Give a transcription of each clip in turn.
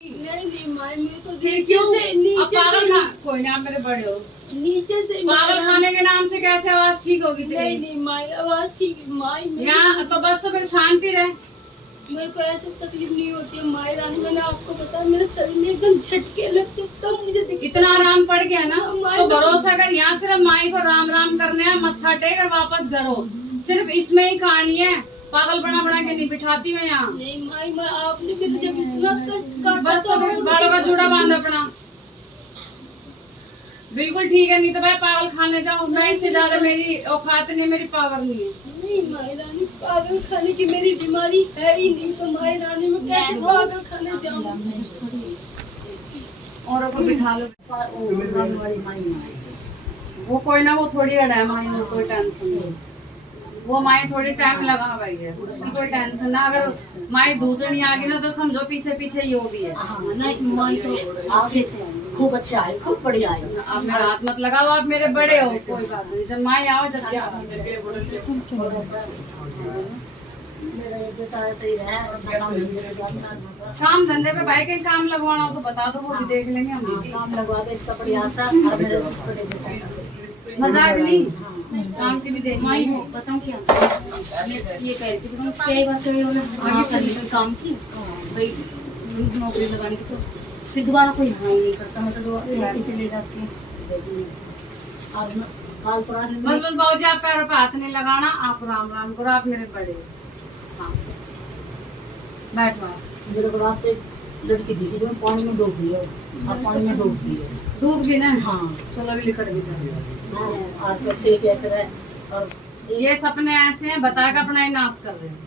नहीं माई मैं तो फिर क्यों? नीचे से कोई ना, आप मेरे बड़े हो। नीचे से पागल खाने के नाम से कैसे आवाज ठीक होगी तेरी? नहीं माई आवाज ठीक माई यहाँ तो बस तो फिर शांति रहे। मेरे को ऐसे तकलीफ नहीं होती है माई रानी। मैंने आपको बताया मेरे शरीर में एकदम झटके लगते तब मुझे इतना आराम पड़ गया ना, माई तो भरोसा कर। यहाँ सिर्फ माई को राम राम करने हैं, मत्था टेक और वापस घर हो। सिर्फ इसमें ही कहानी है। पागल बना बना के नहीं बिठाती मैं यहाँ। नहीं माई मैं आपने भी मुझे इतना कष्ट काटा। बस तो फिर बालों का जूड़ा बांध अपना। बिल्कुल ठीक है, नहीं तो भाई पागल खाने जाओ। मैं इससे ज्यादा मेरी औकात नहीं, मेरी पावर नहीं है। नहीं माई रानी पागल खाने की मेरी बीमारी है ही नहीं, तो माई रानी में कैसे पागल खाने जाऊँ? औरों को बिठा लो। वो कोई ना, वो थोड़ी अड़ा है माई, वो कोई टेंशन नहीं। वो माई थोड़ी टाइम लगा भाई है, उसकी कोई टेंशन ना। अगर माई दूध नहीं आ गई ना तो समझो पीछे पीछे ये भी है। नहीं माई तो अच्छे से आई, खूब अच्छा है, खूब बढ़िया है। आप मेरा हाथ मत लगाओ, आप मेरे बड़े हो। कोई बात नहीं, जब माई आओ जब क्या काम धंधे पे भाई कहीं काम लगवाना हो तो बता दो, वो भी देख लेंगे हम। काम लगवा दे इसका प्रयास। मजाक नहीं, काम की भी देख माई हो बताऊँ क्या ये कह रही थी कई बार कहीं उन्होंने काम की भाई नौकरी लगाने की, तो फिर दोबारा कोई हाँ ही नहीं करता, मतलब चले जाते हैं। बस बस बाबूजी, आप पैरों पे हाथ नहीं लगाना। आप राम राम करो, आप मेरे बड़े हो। हाँ बैठो आप। मेरे को रात लड़की दिखी जो पानी में डूब गई है, और पानी में डूब गई है। डूब गई ना? हाँ चलो अभी लिखट भी जाए। आज तो ठीक है। और ये सपने ऐसे हैं, बता के अपना ही नाश कर रहे हैं।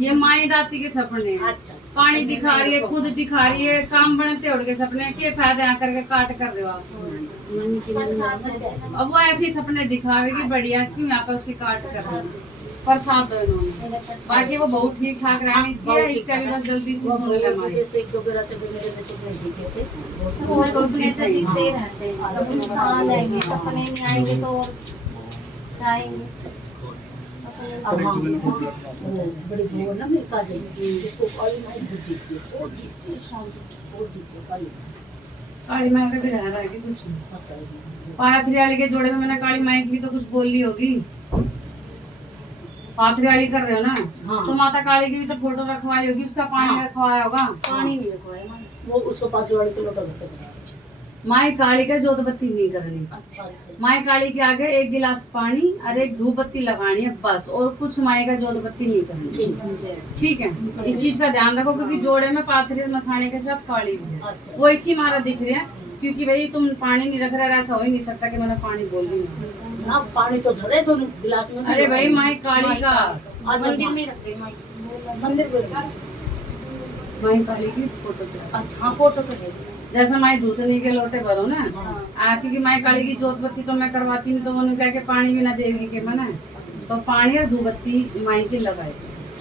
ये माई दाती के सपने हैं। अच्छा पानी दिखा रही है, खुद दिखा रही है, काम बनते उड़ के सपने के फायदे आकर के काट कर रहे हो आप। अब वो ऐसे ही सपने दिखावेगी, बढ़िया क्यों यहाँ पर उसकी काट कर रहे हैं। परेशान दो इन्होंने। बाकी वो बहुत ठीक ठाक रहनी चाहिए, इसका भी बस जल्दी से सुन ले हमारी। वो सपने तो दिखते ही रहते हैं, सब इंसान आएंगे, सपने नहीं आएंगे तो आएंगे। अब हाँ वो बड़ी बहू है ना मेरी काजल, इसको काली माई बुद्धि थी, वो जीती है काली काली माई का भी रह रहा है कि कुछ पाथरियाली के जोड़े में मैंने काली माई की तो कुछ बोल ली होगी। पाथरियाली कर रहे हो ना? हाँ। तो माता काली की भी तो फोटो रखवाई होगी, उसका पानी रखवाया होगा। पानी नहीं रखवाया वो, उसको पाथरियाली के लोटा रखा। माई काली का जोत बत्ती नहीं करनी। अच्छा माई काली के आगे एक गिलास पानी और एक धूप बत्ती लगानी है बस, और कुछ माई का जोत बत्ती नहीं करनी। ठीक है, इस चीज का ध्यान रखो, क्योंकि जोड़े में पाथरी मसाने के साथ काली भी है। वो इसी मारा दिख रहे हैं, क्योंकि भाई तुम पानी नहीं रख रहे, ऐसा हो ही नहीं सकता कि मैंने पानी बोल दी ना। पानी तो धरे दो गिलास में। अरे भाई माई काली का मंदिर में रख दे, मंदिर में माई काली की फोटो। अच्छा फोटो तो दे, जैसा माई दूधनी के लोटे भरो ना, क्योंकि माई काली की जोत बत्ती तो मैं करवाती नहीं, तो उन्होंने कह के पानी भी ना देगी के मैंने, तो पानी और धूप बत्ती माई की लगाई।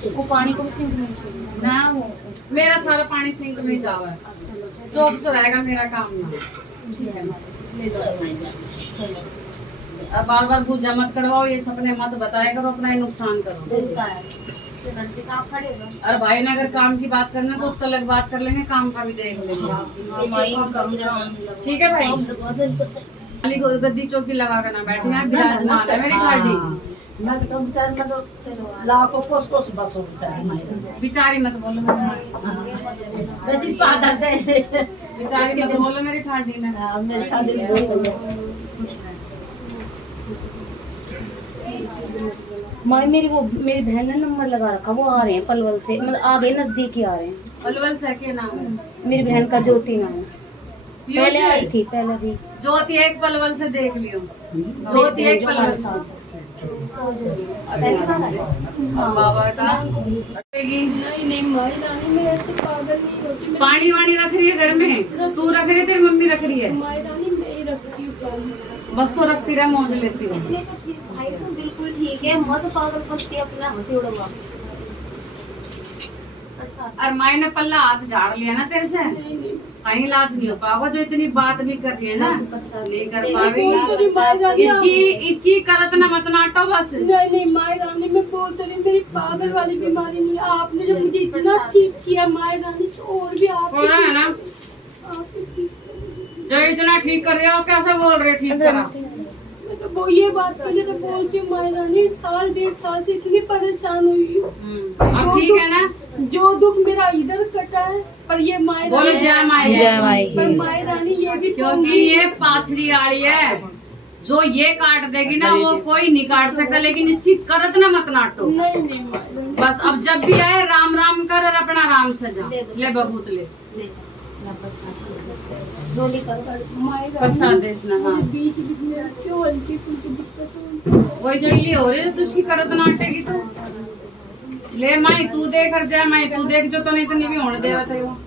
वो पानी को भी सिंक में छोड़ना ना, वो मेरा सारा पानी सिंक में जावा है, चौक चौराएगा मेरा काम ना। अब बार बार पूजा मत करवाओ, ये सपने मत बताया करो, अपना ही नुकसान करो। और भाई ने अगर काम की बात करना तो उससे अलग बात कर लेंगे, काम का भी देख लेंगे। ठीक है भाई, खाली गद्दी चौकी लगा कर ना बैठे हैं, विराजमान है मेरी खाड़ी। मैं तो बेचारी मतलब लाखों कोस बस हो बिचारी मत बोलो, बस इस पर आदत है। बिचारी मत बोलो मेरी ठाडी ने। मेरी ठाडी माई मेरी बहन ने नंबर लगा रखा, वो आ रहे हैं पलवल से, मतलब आ गए, नजदीक ही आ रहे हैं। पलवल से क्या नाम है? मेरी बहन का ज्योति नाम है। पहले आई थी, पहले भी ज्योति एक पलवल से देख लियो, ज्योति एक पलवल से। बाबा का नहीं माई रानी मैं ऐसे पागल नहीं होती। पानी वानी रख रही है घर में, तू रख रही है, तेरी मम्मी रख रही है? माई रानी मैं ही रखती हूँ, बस तो रखती रह, मौज लेती रह। भाई तो बिल्कुल ठीक है, मत पागल करती अपना हंसी उड़वा। और माई ने पल्ला हाथ झाड़ लिया ना तेरे से, कहीं इलाज नहीं हो पाएगा। जो इतनी बात भी कर रही है ना, नहीं कर पाएगी। इसकी करत ना मत नाटो बस। नहीं माई रानी, मैं बोल तो रही, मेरी पागल वाली बीमारी नहीं है। आपने जब मुझे इतना ठीक किया माई रानी, तो और भी आप हो रहा है ना, जो इतना ठीक कर दिया वो कैसे बोल रहे ठीक करा। मैं तो वो ये बात पहले तो बोलती हूँ माई रानी, साल 1.5 साल से इतनी परेशान हुई हूँ। अब ठीक है ना, जो दुख मेरा इधर कटा है, पर ये माई बोलो जय माई। जय माई। पर माई रानी ये भी क्योंकि ये पाथरी आड़ी है, जो ये काट देगी ना वो कोई नहीं काट सकता, लेकिन इसकी करत ना मत नाटो। नहीं माई रानी, बस अब जब भी आए राम राम कर और अपना राम सजा ले बबूत ले झोली करो। माई रानी प्रसाद देना। हाँ बीच बीच में क्यों हल्की फुल्की दिक्कत होती वो इसलिए हो रही है, तो उसकी करत नाटेगी तो ले माई तू देख और जय माई तू देख, जो तो नहीं इतनी भी होने देवा थे वो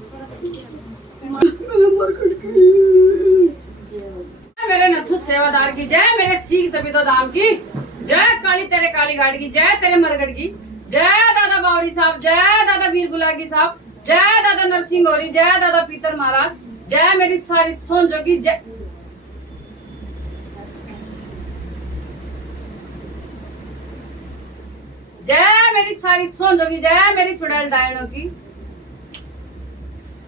मेरे नथु सेवादार की जय, मेरे सीख सभी तो दाम की जय, काली तेरे काली गाड़ी की जय, तेरे मरगढ़ की जय, दादा बावरी साहब जय, दादा वीर बुलागी साहब जय, दादा नरसिंह गौरी जय, दादा पीतर महाराज जय, मेरी सारी सोंजो की जय। जय मेरी सारी सोंजो की जय, मेरी चुड़ैल डायनों की।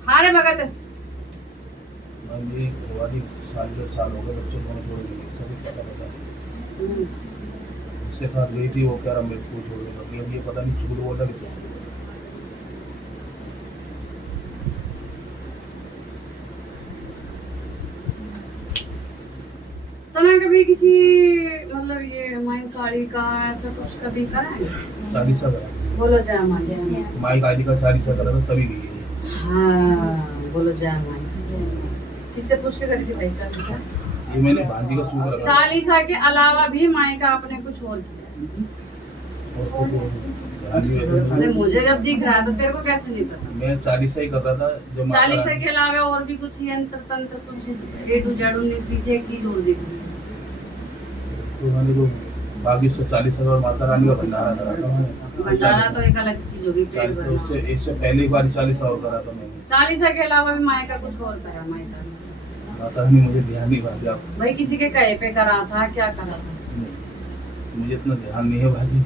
हारे भगत साल 1.5 साल हो गए, बच्चों को छोड़ दी, सभी पता पता उसके साथ गई थी, वो कह रहा मेरे को छोड़ देगा। अब ये पता नहीं झूठ बोल रहा किसी। तुमने कभी किसी मतलब ये माई काली का ऐसा कुछ कभी करा है? 40 करा, बोलो जय माई। माई काली का 40 करा था तभी गई है। हाँ बोलो जय माई। किससे पूछ के करी थी भाई 40? ये मैंने भांजी का सूख रखा 40 के अलावा भी माई का आपने कुछ और किया? और को ध्यान नहीं रहता। अरे मुझे जब दिख रहा है तो तेरे को कैसे नहीं पता? मैं 40 ही कर रहा था जो 40 के अलावा और भी कुछ यंत्र तंत्र कुछ A to Z 19-20 एक चीज और दिख रही है। तो मैंने तो बाकी 140 और माता रानी का भंडारा करा था मैंने। भंडारा तो एक अलग चीज होगी। पेट 40 भरना। इससे पहले एक बार 40 और करा था मैंने। 40 के अलावा भी माई का कुछ और करा माई का? माता रानी मुझे ध्यान नहीं भाजी, आप भाई किसी के कहे पे करा था क्या करा था? नहीं, मुझे इतना ध्यान नहीं है भाजी।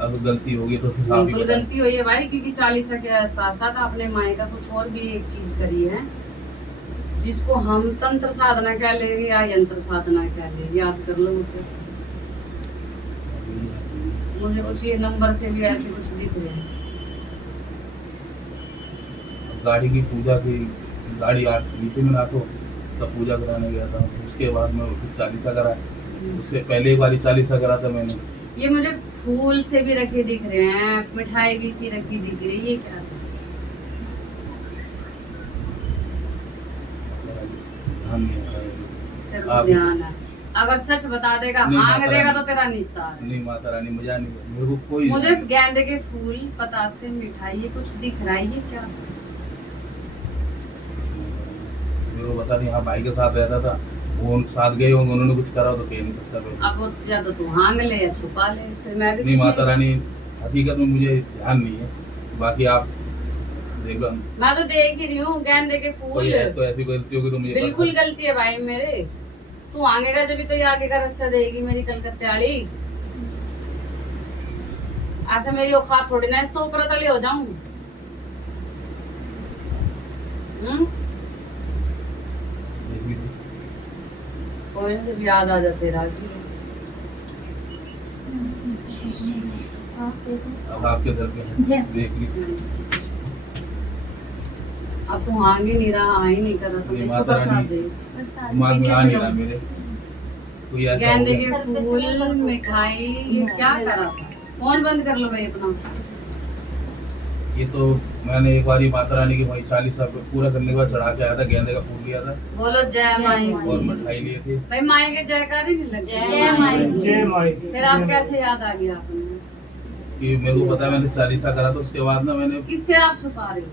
अगर गलती होगी तो फिर आप ही बिल्कुल बताएं। गलती हुई है भाई, क्योंकि 40 के साथ साथ आपने माई का कुछ और भी एक चीज करी है जिसको हम तंत्र साधना कह ले या यंत्र साधना कह ले, याद कर लो मुझे। मुझे कुछ ये नंबर से भी ऐसे कुछ दिख रहे हैं। गाड़ी की पूजा की, गाड़ी नीचे में नाको तब पूजा कराने गया था। उसके बाद में 40 करा, उससे पहले एक बार 40 करा था मैंने। ये मुझे फूल से भी रखे दिख रहे हैं, मिठाई भी सी रखी दिख रही है, ये क्या था? ध्यान नहीं आ रहा है। तेरे को आप- ध्यान है? अगर सच बता देगा नहीं, हाँग माता देगा रानी। तो तेरा निस्तार है। नहीं माता रानी मुझे नहीं, मेरे को कोई मुझे गेंदे के फूल, पतासे, मिठाई ये कुछ दिख रहा है, ये क्या? मेरे को पता नहीं। हाँ भाई के साथ रहता था, वो उनके साथ गए होंगे, उन्होंने कुछ करा तो कह नहीं सकता मैं। अब वो या तो तू हाँग ले या छुपा ले, फिर मैं भी नहीं कुछ माता नहीं- रानी हकीकत में मुझे ध्यान नहीं है, बाकी आप देख लो। मैं तो देख ही रही हूँ गेंदे के फूल। कोई है तो ऐसी गलती होगी तो मुझे बिल्कुल पता है। गलती है भाई मेरे। तू आगेगा जब तो ये आगे का रास्ता देगी मेरी कलकत्ते वाली। ऐसे मेरी औकात थोड़ी ना, इस तो ऊपर तले हो जाऊं। देख लीजिए। कोई ना, जब याद आ जाते राजी। अब आपके दर पे जी। देख लीजिए। अब तू आगे नहीं रहा, आ ही नहीं कर रहा, तो नहीं, इसको माता प्रसाद रानी। दे। दिमाग में पीछे आ से नहीं लो। रहा मेरे। कोई ऐसा हो गेंदे गया। के फूल, मिठाई, ये क्या करा था? फोन बंद कर लो भाई अपना। ये तो मैंने एक बार माता रानी की वही 40 साल पूरा करने के बाद चढ़ा के आया था, गेंदे का फूल लिया था बोलो जय माई। और मिठाई लिए थे। भाई माई के जयकार ही नहीं लग जय माई। जय माई। फिर आप कैसे याद आ गया आपने? कि मेरे को पता है मैंने 40 करा था, उसके बाद ना मैंने किससे आप छुपा रहे हो?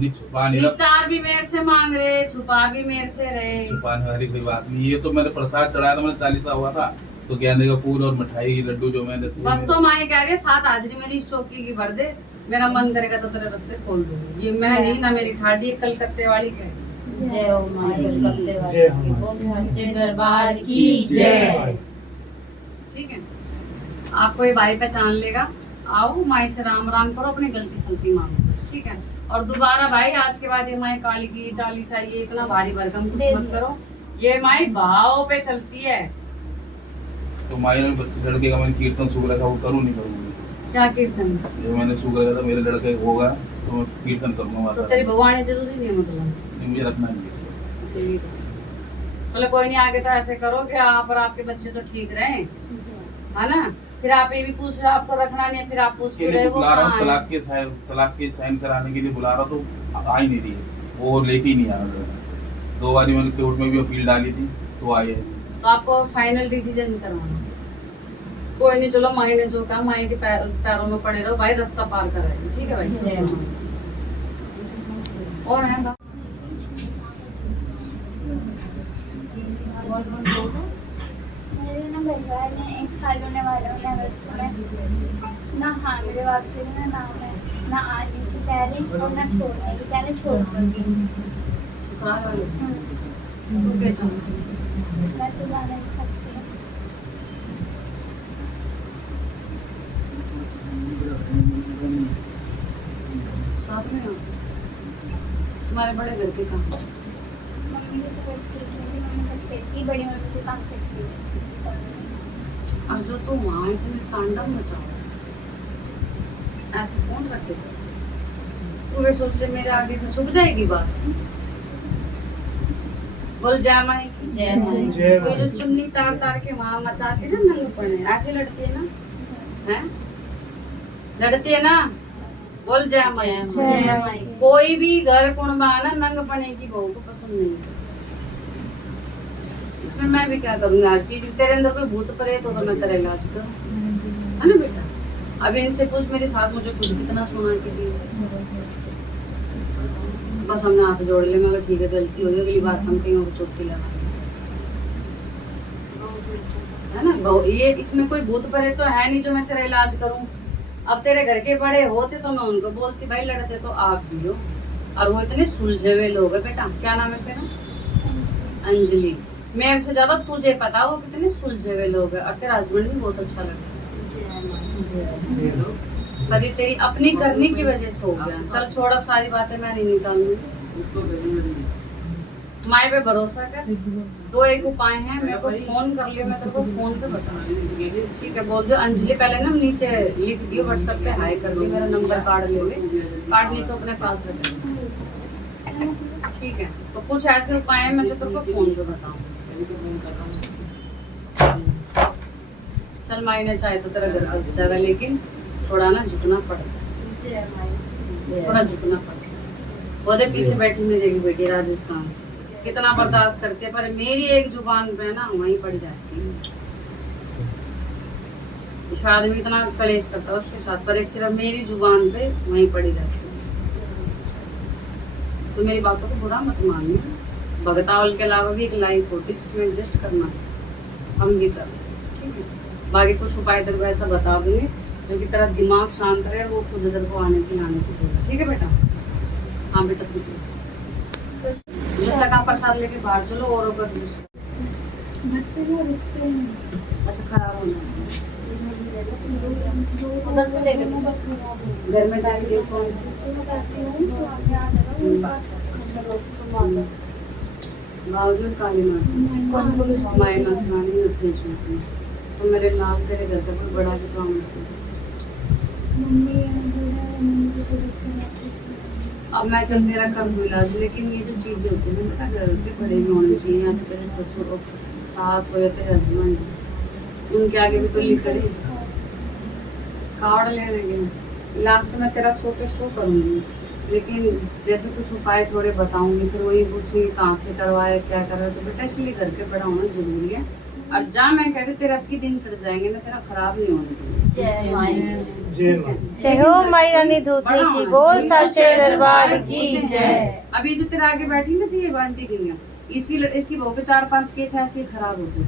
नहीं छुपा नहीं रहा। विस्तार भी मेरे से मांग रहे, छुपा भी मेरे से रहे। छुपाने वाली कोई बात नहीं। ये तो मैंने प्रसाद चढ़ाया था, मैंने 40 हुआ था तो गेंदे का फूल और मिठाई लड्डू जो मैंने बस तो माई कह रही है 7 हाजिरी मेरी इस चौकी की भर दे, मेरा मन करेगा तो तेरे रास्ते खोल दूंगी। ये मैं नहीं ना मेरी ठाडी है, कलकत्ते वाली का है। जय हो माई कलकत्ते वाली की, ओम सच्चे दरबार की जय। ठीक है, आपको ये भाई पहचान लेगा। आओ माई से राम राम करो, अपनी गलती सलती मांगो, ठीक है। और दोबारा भाई आज के बाद ये माई काली की चालीसा ये इतना भारी भरकम कुछ मत करो। ये माई भाव पे चलती है। तो माई ने लड़के का मैंने कीर्तन सूख रखा, वो करूँ नहीं करूँगी? क्या कीर्तन? जो मैंने सूख रखा था मेरे लड़के होगा तो मैं कीर्तन करूँगा तो माता तेरी भगवान जरूरी नहीं है मतलब? नहीं, मुझे रखना नहीं है। अच्छा, ये चलो कोई नहीं, आगे तो ऐसे करो कि आप और आपके बच्चे तो ठीक रहे, है ना। फिर आप ये भी पूछ रहे हो आपको रखना नहीं है, फिर आप पूछते रहे वो बुला रहा हूँ, कहाँ है? तलाक के साइन कराने के लिए बुला रहा, तो आ ही नहीं रही है, वो लेके ही नहीं आ रहा। 2 बारी मैंने कोर्ट में भी अपील डाली थी तो आई है। तो आपको फाइनल डिसीजन करवाना। कोई नहीं, चलो माई ने जो कहा, माई के पैरों में पड़े रहो भाई, रास्ता पार कराएगी, ठीक है भाई। और है ना? मेरे ना घर वाले 1 साल होने वाला है अगस्त में। ना हाँ मेरे बाप के लिए ना मैं ना आने की कह रही और ना छोड़ने की कह रही, छोड़ूंगी। ससुराल वाले तू क्या चाहती है? मैं तो जाना नहीं सकती हूँ। साथ में आओ। तुम्हारे बड़े घर के काम? मम्मी की तबीयत ठीक नहीं थी, मम्मी तब कहती बड़ी मम्मी के काम कैसे और जो तुम वहाँ इतने तांडव मचाओ, ऐसे कौन रखेगा? तू ये सोच रहे मेरे आगे से छुप जाएगी बात? बोल जय माई की जय माई। कोई जो चुन्नी तार तार के वहाँ मचाती है ना नंगपने, ऐसे लड़ती है ना, हैं? लड़ती है ना? बोल जय माई। जय माई। कोई भी घर कुंडा ना नंगपने की बहू को पसंद नहीं है। इसमें मैं भी क्या करूँगी? हर चीज तेरे अंदर कोई भूत प्रेत हो तो मैं तेरा इलाज करूँ, है ना बेटा। अभी इनसे पूछ, मेरी सास मुझे खुद कितना सुना के दी। बस हमने हाथ जोड़ लिया, मगर ठीक है गलती हो गई, अगली बार हम कहीं और चौकी लगाएंगे, है ना। ये इसमें कोई भूत प्रेत तो है नहीं जो मैं तेरा इलाज करूँ। अब तेरे घर के बड़े होते तो मैं उनको बोलती भाई, लड़ते तो आप भी हो, और वो इतने सुलझे हुए लोग है बेटा। क्या नाम है तेरा? अंजलि। मेरे से ज्यादा तुझे पता हो कितने सुलझे हुए लोग है, और तेरा हस्बैंड भी बहुत अच्छा लगता है, पर ये तेरी अपनी करने की वजह से हो गया। चल छोड़, अब सारी बातें मैं नहीं निकालूंगी। माए पे भरोसा कर। 2-1 उपाय हैं, मेरे को फोन कर लियो, मैं तेरे को फोन पे बताऊंगी, ठीक है। बोल दो अंजलि, पहले ना नीचे लिख दियो व्हाट्सएप पे हाई कर दियो, मेरा नंबर कार्ड ले ले, कार्ड नहीं तो अपने पास रख, ठीक है। तो कुछ ऐसे उपाय हैं मैं जो तेरे को फोन पे बताऊंगी। चल माई ने चाहे तो तेरा घर अच्छा है, लेकिन थोड़ा ना झुकना पड़ेगा, थोड़ा झुकना पड़ेगा। वो पीछे बैठी नहीं रहेगी बेटी, राजस्थान से कितना बर्दाश्त करती है, पर मेरी एक जुबान पे ना वहीं पड़ जाती है। इस आदमी इतना कलेश करता है उसके साथ, पर एक सिर्फ मेरी जुबान पे वहीं पड़ी रहती है। तो मेरी बातों को बुरा मत मानिए। भगतावल के अलावा भी एक लाइफ होती है जिसमें एडजस्ट करना हम भी कर, ठीक है। बाकी कुछ उपाय तेरे को ऐसा बता देंगे जो कि तेरा दिमाग शांत रहे, वो खुद इधर को आने की बोला, ठीक है बेटा। हाँ बेटा, जब तक आप प्रसाद लेके बाहर चलो, और बच्चे ना रुकते हैं। अच्छा खराब होना उधर से लेके घर में डाल के कौन सी बावजूद काली माई मसरानी रखने चुकी, तो मेरे नाम तेरे घर का कोई बड़ा जो काम है। अब मैं चल तेरा कर दूँ इलाज, लेकिन ये जो चीज़ें होती है ना बेटा, घर के बड़े भी होने चाहिए, या तेरे ससुर हो, सास हो, या तेरे हस्बैंड, उनके आगे भी तो लिख रही कार्ड लेने गए। लास्ट में तेरा 100 पे 100 करूँगी, लेकिन जैसे कुछ उपाय थोड़े बताऊंगी, फिर वही पूछेंगे कहाँ से करवाए, क्या करवाए। तो बेटा इसलिए घर के बड़ा होना जरूरी है। और जा मैं कहती तेरे अब की दिन चढ़ जाएंगे ना, तेरा खराब नहीं होने देंगे। जय माई। जय हो माई रानी धूतनी की, बोल सच्चे दरबार की जय। अभी जो तेरे आगे बैठी ना थी ये आंटी की, इसकी बहू के 4-5 केस ऐसे ही खराब होते,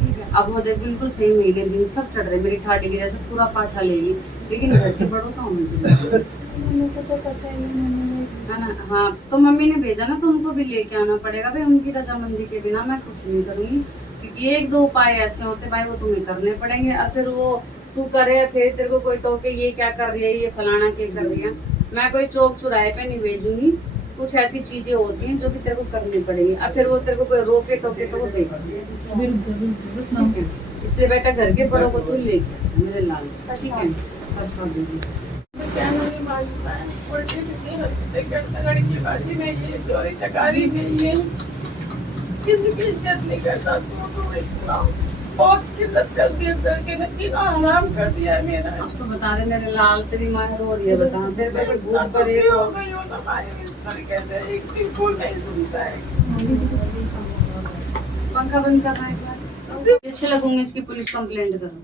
ठीक है। अब वो देख बिल्कुल सही नहीं गिर सब चढ़ रहे, मेरी ठाडी गिरा से पूरा पाठा लेगी, लेकिन घर के बड़ों का मुझे मम्मी को तो पता ही नहीं, मम्मी है ना। हाँ तो मम्मी ने भेजा ना, तो उनको भी लेके आना पड़ेगा भाई, उनकी रजामंदी के बिना मैं कुछ नहीं करूंगी, क्योंकि एक दो उपाय ऐसे होते भाई वो तुम्हें करने पड़ेंगे। और फिर वो तू करे फिर तेरे को कोई टोके ये क्या कर रही है, ये फलाना क्या कर रही है, मैं कोई चौक चुराहे पे नहीं भेजूंगी। कुछ ऐसी चीजें होती हैं जो कि तेरे को करनी पड़ेगी, और फिर वो तेरे को कोई रोके टोके तो वो देगा। इसलिए बेटा घर के बड़ों को तू लेके आजा मेरे लाल, ठीक है। अच्छा दीदी लड़कीबाजी में ये चोरी चकारी में ये किसी की इज्जत नहीं करता, तू इतना बहुत किल्लत कर दिया करके ना, कितना हराम कर दिया है मेरा। अब तो बता दे मेरे लाल, तेरी माँ रो रही है, बता तेरे पे कोई भूत परे हो गई हो ना भाई, इस तरीके से एक दिन को नहीं सुनता है। पंखा बंद करना है एक बार, अच्छे लगूंगे, इसकी पुलिस कंप्लेंट करो।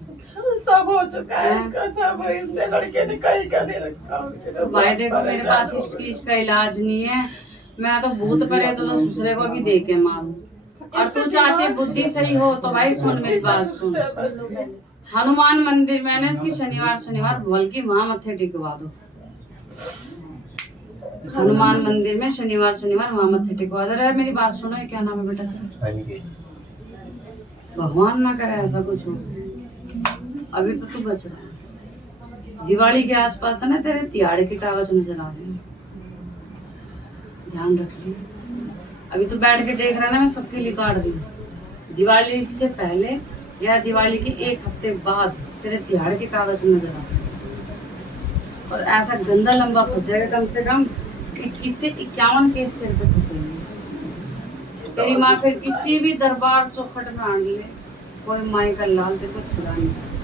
सब हो चुका है इसका, सब इसने लड़के ने कहीं का नहीं रखा। तो भाई देखो मेरे पास इसका इलाज नहीं है, मैं तो भूत परे तो दूसरे को भी दे के मारूं। और तू चाहती बुद्धि सही हो तो भाई सुन मेरी बात सुन, हनुमान मंदिर में ना इसकी शनिवार बल्कि वहां मत्थे टिकवा दो। हनुमान मंदिर में शनिवार वहां मत्थे टिकवा दो। रहा मेरी बात सुनो, ये क्या नाम है बेटा? भगवान ना करे ऐसा कुछ हो, अभी तो तू बच रहा है। दिवाली के आसपास ना तेरे तिहाड़ के कागज नजर आ रहे हैं, ध्यान रख लियो। अभी तो बैठ के देख रहा है ना, मैं सबके लिए काट रही हूँ। दिवाली से पहले या दिवाली के एक हफ्ते बाद तेरे तिहाड़ के कागज नजर आ रहे हैं, और ऐसा गंदा लंबा फंस जाएगा, कम से कम 21 से 51 केस तेरे पे ठुकेंगे। तेरी माँ फिर किसी भी दरबार चौखट में आने ले, कोई माई का लाल तेरे को छुड़ा नहीं सकता,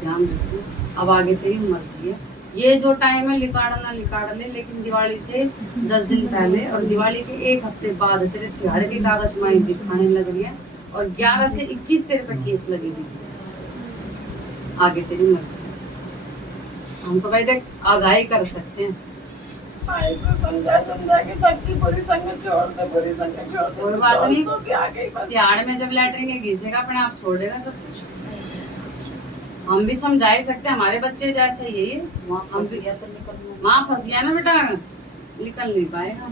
ध्यान रखो। अब आगे तेरी मर्जी है, ये जो टाइम है लिकाड़ना लिकाड़ ले, लेकिन दिवाली से 10 दिन पहले और दिवाली के एक हफ्ते बाद तेरे तिहाड़ के कागज माई दिखाने लग रही है, और 11 से 21 तेरे पे केस लगेगी। आगे तेरी मर्जी, हम तो भाई देख आगाही कर सकते हैं। भाई को समझा के सबकी पूरी संगत छोड़ दे, पूरी संगत छोड़ दे। कोई बात नहीं, दोस्तों के आगे बस। तिहाड़ में जब लैटरिन घिसेगा अपने आप छोड़ देगा सब कुछ। हम भी समझा ही सकते हैं, हमारे बच्चे जैसे ही है, हम भी वहाँ फंस गया ना बेटा, निकल नहीं पाएगा।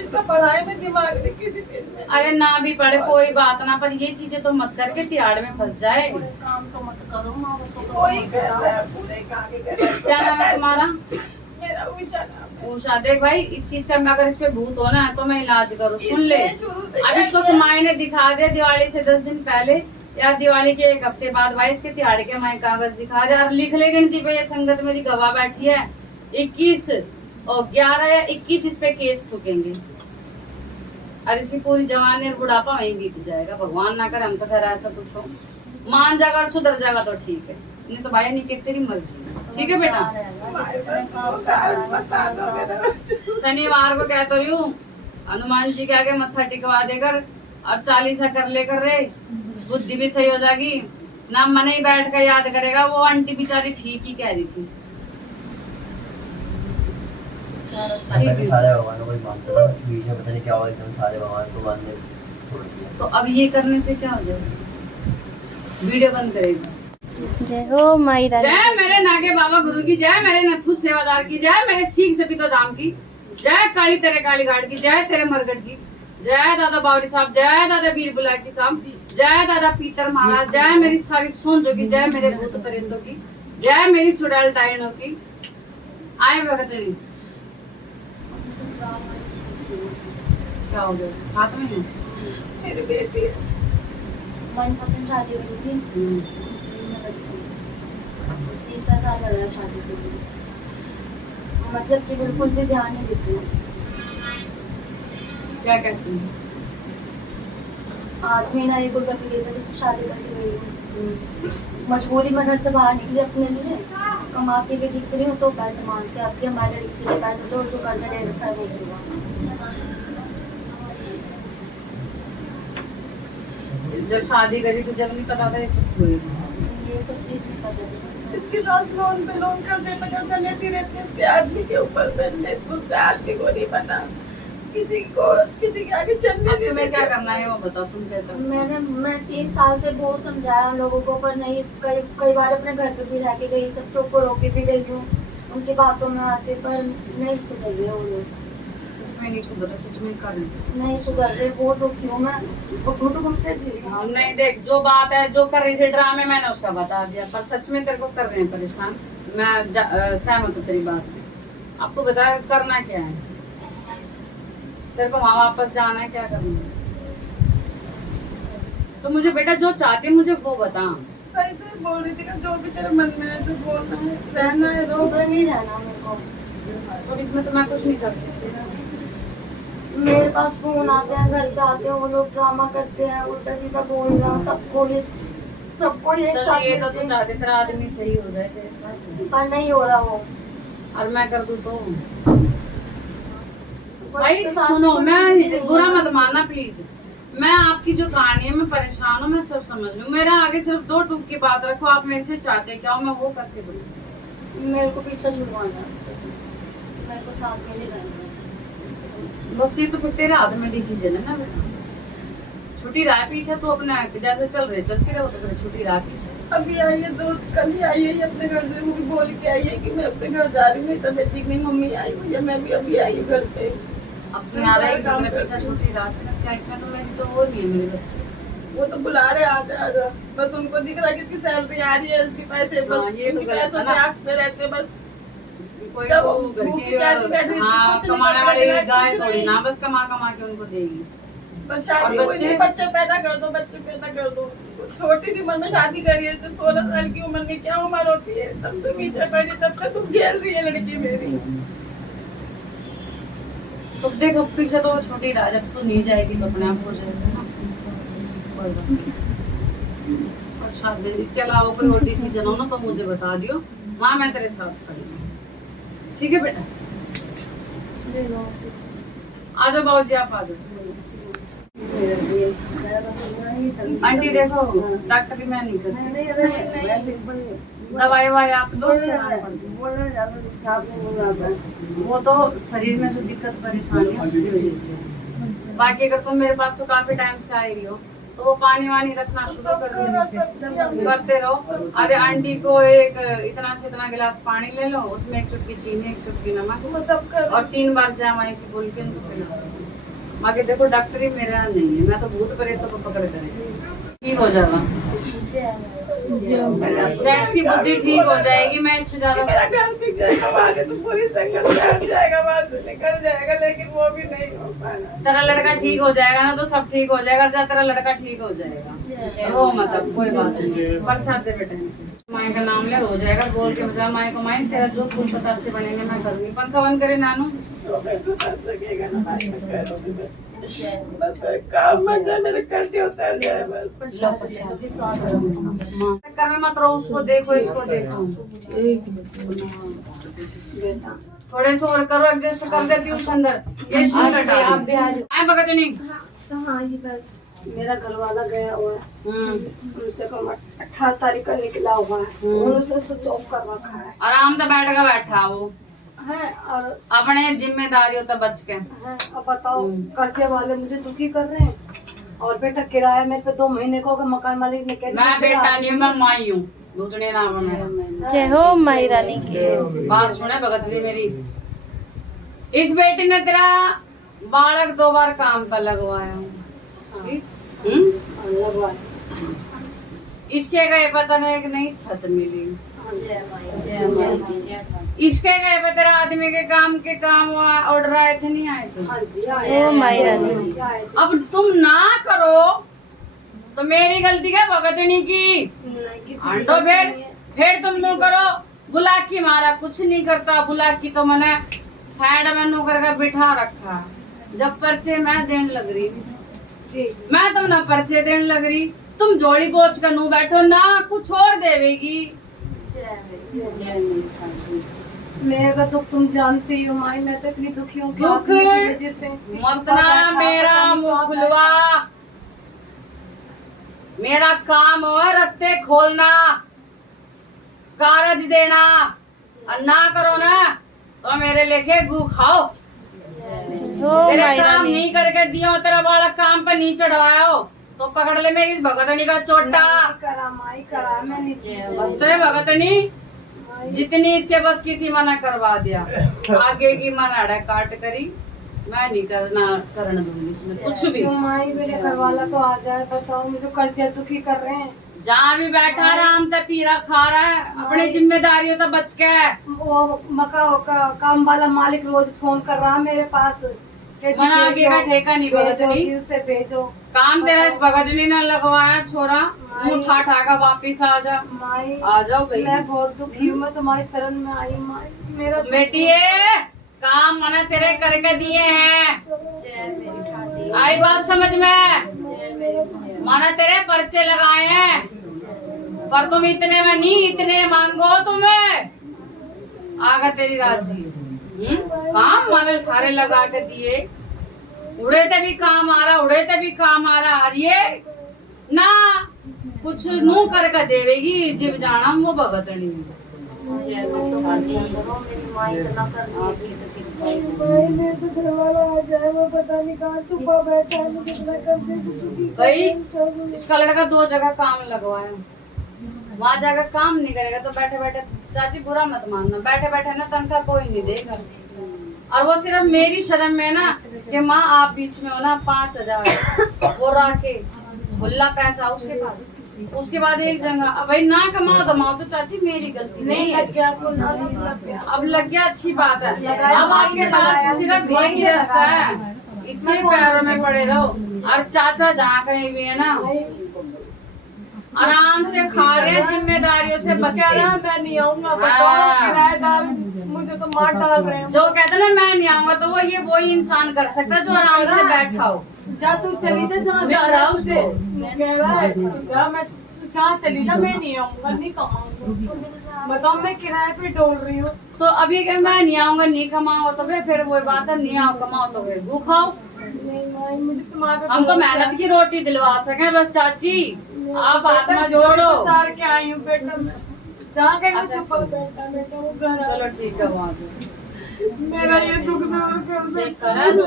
इसका पढ़ाई में दिमाग नहीं किसी चीज में। अरे ना भी पढ़े कोई बात ना, पर ये चीजें तो मत करके तिहाड़ में फंस जाए। काम तो मत करो माँ, वो तो कोई कर रहा है, पूरे कागे कर रहा है। क्या नाम है तुम्हारा? मेरा उषा नाम है। उषा, देख भाई इस चीज का अगर इस पे भूत हो ना तो मैं इलाज करूँ, सुन ले। इसने शुरू से अब इसको समाई ने दिखा दे दिवाली से 10 दिन पहले या दिवाली के एक हफ्ते बाद, भाई इसके तिहाड़ के माई कागज दिखा दे और लिख ले गिनती पे। ये संगत मेरी गवाह बैठी है, 21 और 11 या 21 इस पे केस ठुकेंगे, और इसकी पूरी जवानी और बुढ़ापा वहीं बीत जाएगा। भगवान ना करे, हम तो खैर ऐसा कुछ हो, मान जाएगा और सुधर जाएगा तो ठीक है, नहीं तो भाई नहीं के तेरी मर्जी, ठीक है बेटा। शनिवार को कहते रही हूँ हनुमान जी के आगे मत्था टिकवा देकर और 40 कर लेकर रे, बुद्धि भी सही हो जाएगी ना, मन ही बैठ कर याद करेगा। वो आंटी बेचारी ठीक ही कह रही थी। सारे भगवानों को ही मानते थे, बीच में पता नहीं क्या हुआ, एकदम सारे भगवान को मानने छोड़ दिया। तो अब ये करने से क्या हो जाएगा? वीडियो बंद करेगा। जय हो माई रानी। जय मेरे नागे बाबा गुरु की जय, मेरे नथु सेवादार की जय, मेरे सीख सभी तो धाम की जय, काली तेरे काली घाट की जय, तेरे मरगट की जय, दादा बावरी साहब जय, दादा वीर बुला की साहब जय, दादा पीतर महाराज जय, मेरी सारी सोचों की जय, मेरे भूत परिंदों की जय, मेरी चुड़ैल टाइनों की। आए भगत जी, क्या हो गया? साथ में है मेरी बेटी है। मनपसंद शादी हुई थी, मुस्लिम में लड़की, 3 साल लग रहा है शादी के लिए, मतलब कि बिल्कुल भी ध्यान नहीं देती हूँ। क्या कहती हैं? 8 महीना 1 रुपया भी लेते थे, शादी करके गई हूँ। मजबूरी में घर से बाहर निकली अपने लिए, कमाती भी दिख रही हूँ तो पैसे मांगते, अब भी हमारे लड़की के लिए पैसे दो, उसको कर्जा ले रखा है वो हुआ। जब शादी करी तो जब नहीं पता था ये सब होएगा, ये सब चीज नहीं पता थी। इसके साथ लोन पे लोन करते लेती रहती है, इसके आदमी के ऊपर पे उसके आदमी को नहीं पता। किसी के आगे चलने नहीं तुम्हें क्या देते। करना है वो बताओ, तुम क्या चाहते हो? मैं 3 साल से बहुत समझाया उन लोगों को, पर नहीं, कई बार अपने घर पे भी रह के गई, सब शो को रोके भी गई हूँ उनकी बातों में आके, पर नहीं सुधर रहे वो लोग, सच में नहीं सुधर रहे, सच में कर रहे। नहीं सुधर रहे, बहुत दुखी हूँ मैं। वो फोटो घूमते जी हम नहीं देख, जो बात है जो कर रही थी ड्रामे मैंने उसका बता दिया, पर सच में तेरे को कर रहे हैं परेशान। मैं सहमत हूँ तेरी बात से। अब तू बता करना क्या है, तेरे को वहाँ वापस जाना है, क्या करना है? तो मुझे बेटा जो चाहती है मुझे वो बता। सही से बोल रही थी कि जो भी तेरे मन में है जो बोलना है, रहना है, रो। उधर नहीं रहना मेरे को। तो इसमें तो मैं कुछ नहीं कर सकती ना। मेरे पास फोन आते हैं, घर पे आते हैं, वो लोग ड्रामा करते हैं, उल्टा सीधा बोलना, सबको एक चल साथ ये तो मिलके। तू चाहती तेरा आदमी सही हो जाए तेरे साथ, पर नहीं हो रहा वो। और मैं कर दूं तो भाई सुनो, मैं बुरा मत मानना प्लीज। मैं आपकी जो कहानी है मैं परेशान हूँ, मैं सब समझ लूँ। मेरा आगे सिर्फ 2 टूक की बात रखो, आप मेरे से चाहते क्या हो मैं वो करके बोलूँ। मेरे को पीछा छुड़वाना है उससे, मेरे को साथ में नहीं रहना। बस ये तो फिर तेरे हाथ में डिसीजन है ना बेटा। छुट्टी राह पीछे तो अपने जैसे चल रहे चलती रहो, तो फिर छुट्टी राह पीछे। अभी आई है, 2 कल ही आई है ये अपने घर से, मुझे बोल के आई है कि मैं अपने घर जा रही हूँ, मेरी तबीयत ठीक नहीं, मम्मी आई हुई है, मैं भी अभी आई हूँ घर पे। अब तू आ रहा है कि अपने पीछे छुट्टी राह पे, क्या इसमें तो मेरी तो वो नहीं है मेरे बच्चे। वो तो बुला रहे आजा आजा, बस उनको दिख रहा है कि इसकी सैलरी आ रही है, इसके पैसे बस हाँ, ये तो इनके गलत है पैसों ना। पे आंख पे रहते बस। कोई जब तो घर भूखी की प्यासी बैठी थी, हाँ कुछ नहीं कमाने कर वाली पाती, गाय कुछ थोड़ी नहीं। ना बस कमा कमा के उनको देगी। बस शादी और हुई बच्चे? थी, बच्चे पैदा कर दो, बच्चे पैदा कर दो। छोटी सी उम्र में शादी करी है, तो 16 साल की उम्र में क्या उम्र होती है, तब से पीछे पड़ी, तब से तुम झेल रही है लड़की मेरी। तो देखो पीछे तो छोटी राह, जब तू नहीं जाएगी तो अपने आप हो जाएगा ना, कोई बात नहीं। और शादी इसके अलावा कोई और डिसीजन हो ना तो मुझे बता दियो, वहाँ मैं तेरे साथ खड़ी हूँ। ठीक है बेटा, आ जाओ बाबूजी, आप आ जाओ। आंटी देखो डॉक्टर की मैं नहीं करती, दवाई ववाई आप लो, वो तो शरीर में जो दिक्कत परेशानी है उसकी वजह से है। बाकी अगर तुम मेरे पास तो काफी टाइम से आई रही हो तो वो पानी वानी रखना शुरू कर दिया करते रहो। अरे आंटी को एक इतना से इतना गिलास पानी ले लो, उसमें 1 चुटकी चीनी 1 चुटकी नमक और 3 बार जमाई की बोल के उनको पिला। बाकी देखो डॉक्टरी मेरा नहीं है, मैं तो भूत प्रेतों को पकड़ कर ठीक हो जाएगा, इसकी बुद्धि ठीक हो जाएगी। मैं इससे ज्यादा मेरा घर बिक जाएगा, आगे तो पूरी संगत से हट जाएगा, वहां से निकल जाएगा, लेकिन वो भी नहीं हो पाना। तेरा लड़का ठीक हो जाएगा ना तो सब ठीक हो जाएगा, जब तेरा लड़का ठीक हो जाएगा रो मतलब कोई बात नहीं। प्रसाद दे बेटे, माई का नाम ले हो जाएगा, बोल के बजा माई को, माई तेरा जो फूल पता से बनेंगे मैं करूंगी। पंखा बंद करे नानू, काम बन जाए, मेरे कर्जे उतर जाए बस। चक्कर में मत रहो, उसको देखो इसको देखो, थोड़े से और करो, एडजस्ट कर देती हूँ अंदर। ये आप भी आ जाओ। आए भगत नहीं। हाँ ये बस मेरा घर वाला गया हुआ है, उनसे कम 18 तारीख का निकला हुआ है, उन्होंने जॉब कर रखा है। आराम से बैठ कर बैठा वो है और अपने जिम्मेदारियों तक बच के। है, अब बताओ कर्जे वाले मुझे दुखी कर रहे हैं, और बेटा किराया मेरे पे 2 महीने को मकान मालिक ने कह मैं बेटा नहीं हूँ, मैं माई हूँ, दूसरे नाम है। जय हो माई रानी की। बात सुने भगत जी मेरी, इस बेटी ने तेरा बालक 2 बार काम पर लगवाया हूँ, लगवा। इसके गए पता नहीं कि नहीं छत मिली, इसके गए पे तेरा आदमी के काम ऑर्डर आए थे नहीं आए थे। ओ माई रानी। अब तुम ना करो तो मेरी गलती क्या भगतनी की आंडो, फिर तुम नो करो। बुला की मारा कुछ नहीं करता, बुला की तो मैंने साइड में नो करके बिठा रखा। जब पर्चे मैं देने लग रही, मैं तुम ना पर्चे देने लग रही, तुम जोड़ी बोझ का नू बैठो ना, कुछ और देवेगी। मेरा दुख तुम जानती हो माई, मैं तो इतनी दुखी हूँ दुख मतना मेरा मुंह खुलवा, मेरा काम हो रास्ते खोलना, कागज देना, और ना करो ना तो मेरे लेखे गु खाओ। हो तेरे माई काम रानी नहीं करके दियो, तेरा बालक काम पे नहीं चढ़वाया हो तो पकड़ ले मेरी इस भगतनी का चोटा। करा माई करा मैंने बस तो है भगतनी, जितनी इसके बस की थी मना करवा दिया, आगे की मना काट करी, मैं नहीं करने दूंगी इसमें कुछ भी। माई मेरे घर वाला तो आ जाए, बताओ मुझे कर्जे दुखी कर रहे हैं। जहाँ भी बैठा आराम से पीरा खा रहा है, अपनी जिम्मेदारियों तो बच के है। वो मकाओ का काम वाला मालिक रोज फोन कर रहा है मेरे पास कि जी मना आगे का भेजो, ठेका नहीं भेजो भगतनी, जी, उसे भेजो। काम तेरा इस भगतनी ने लगवाया, छोरा मुंह उठा कर वापिस आ जा। माई आ जाओ भाई, मैं बहुत दुखी हूँ, मैं तुम्हारी शरण में आई माई। मेरा बेटी काम मना तेरे करके दिए हैं, आई बात समझ में। माना तेरे पर्चे लगाए हैं, पर तुम इतने में नहीं, इतने मांगो तुम्हें आगा तेरी राजी। काम माने सारे लगा के दिए, उड़े ते भी काम आ रहा, उड़े ते भी काम आ रहा, और ये ना कुछ नू करके देवेगी जीव जाना वो भगतनी। मेरे तो घर वाला आ जाए, वो पता नहीं कहाँ छुपा बैठा है, मुझे इतना कर्जे से दुखी कर भाई रहे हैं सब। इसका लड़का 2 जगह काम लगवाया, वहाँ जाकर काम नहीं करेगा तो बैठे बैठे, चाची बुरा मत मानना, बैठे बैठे ना तनख्वाह कोई नहीं देगा। और वो सिर्फ मेरी शर्म में ना कि माँ आप बीच में हो ना, 5000 वो राके खुला पैसा उसके पास, उसके बाद एक जगह अब भाई ना कमाओ कमाओ तो चाची मेरी गलती नहीं है। अब लग गया, अच्छी बात है। अब आपके पास सिर्फ एक ही रास्ता है, इसके पैरों में पड़े रहो। और चाचा जहाँ कहीं भी है ना, आराम से खा रहे, जिम्मेदारियों से बच कह रहा के। है, मैं नहीं आऊंगा, हाँ। बताओ किराएदार मुझे तो मार डाल रहे हैं। जो कहते ना मैं नहीं आऊंगा, तो वो ये वही इंसान कर सकता है जो आराम से बैठा हो। जा तू चली जा जहाँ मैं जाना है आराम तुझे। कह रहा है तू जा, मैं तू जहाँ चली जा, मैं नहीं आऊंगा, नहीं कमाऊंगा। बताओ मैं किराए पे डोल रही हूँ। तो अब ये कहे मैं नहीं आऊंगा, नहीं कमाओ तो फिर वो बात है, नहीं आओ कमाओ तो फिर गू खाओ। नहीं माई, मुझे तुम्हारे हम तो मेहनत की रोटी दिलवा सके बस चाची, आप हाथ में जोड़ो। सार के आई हूँ बेटा, मैं जहाँ कहीं अच्छा, चुप बेटा बेटा वो घर चलो ठीक है, वहाँ जाओ। मेरा ये दुख दूर कर दो।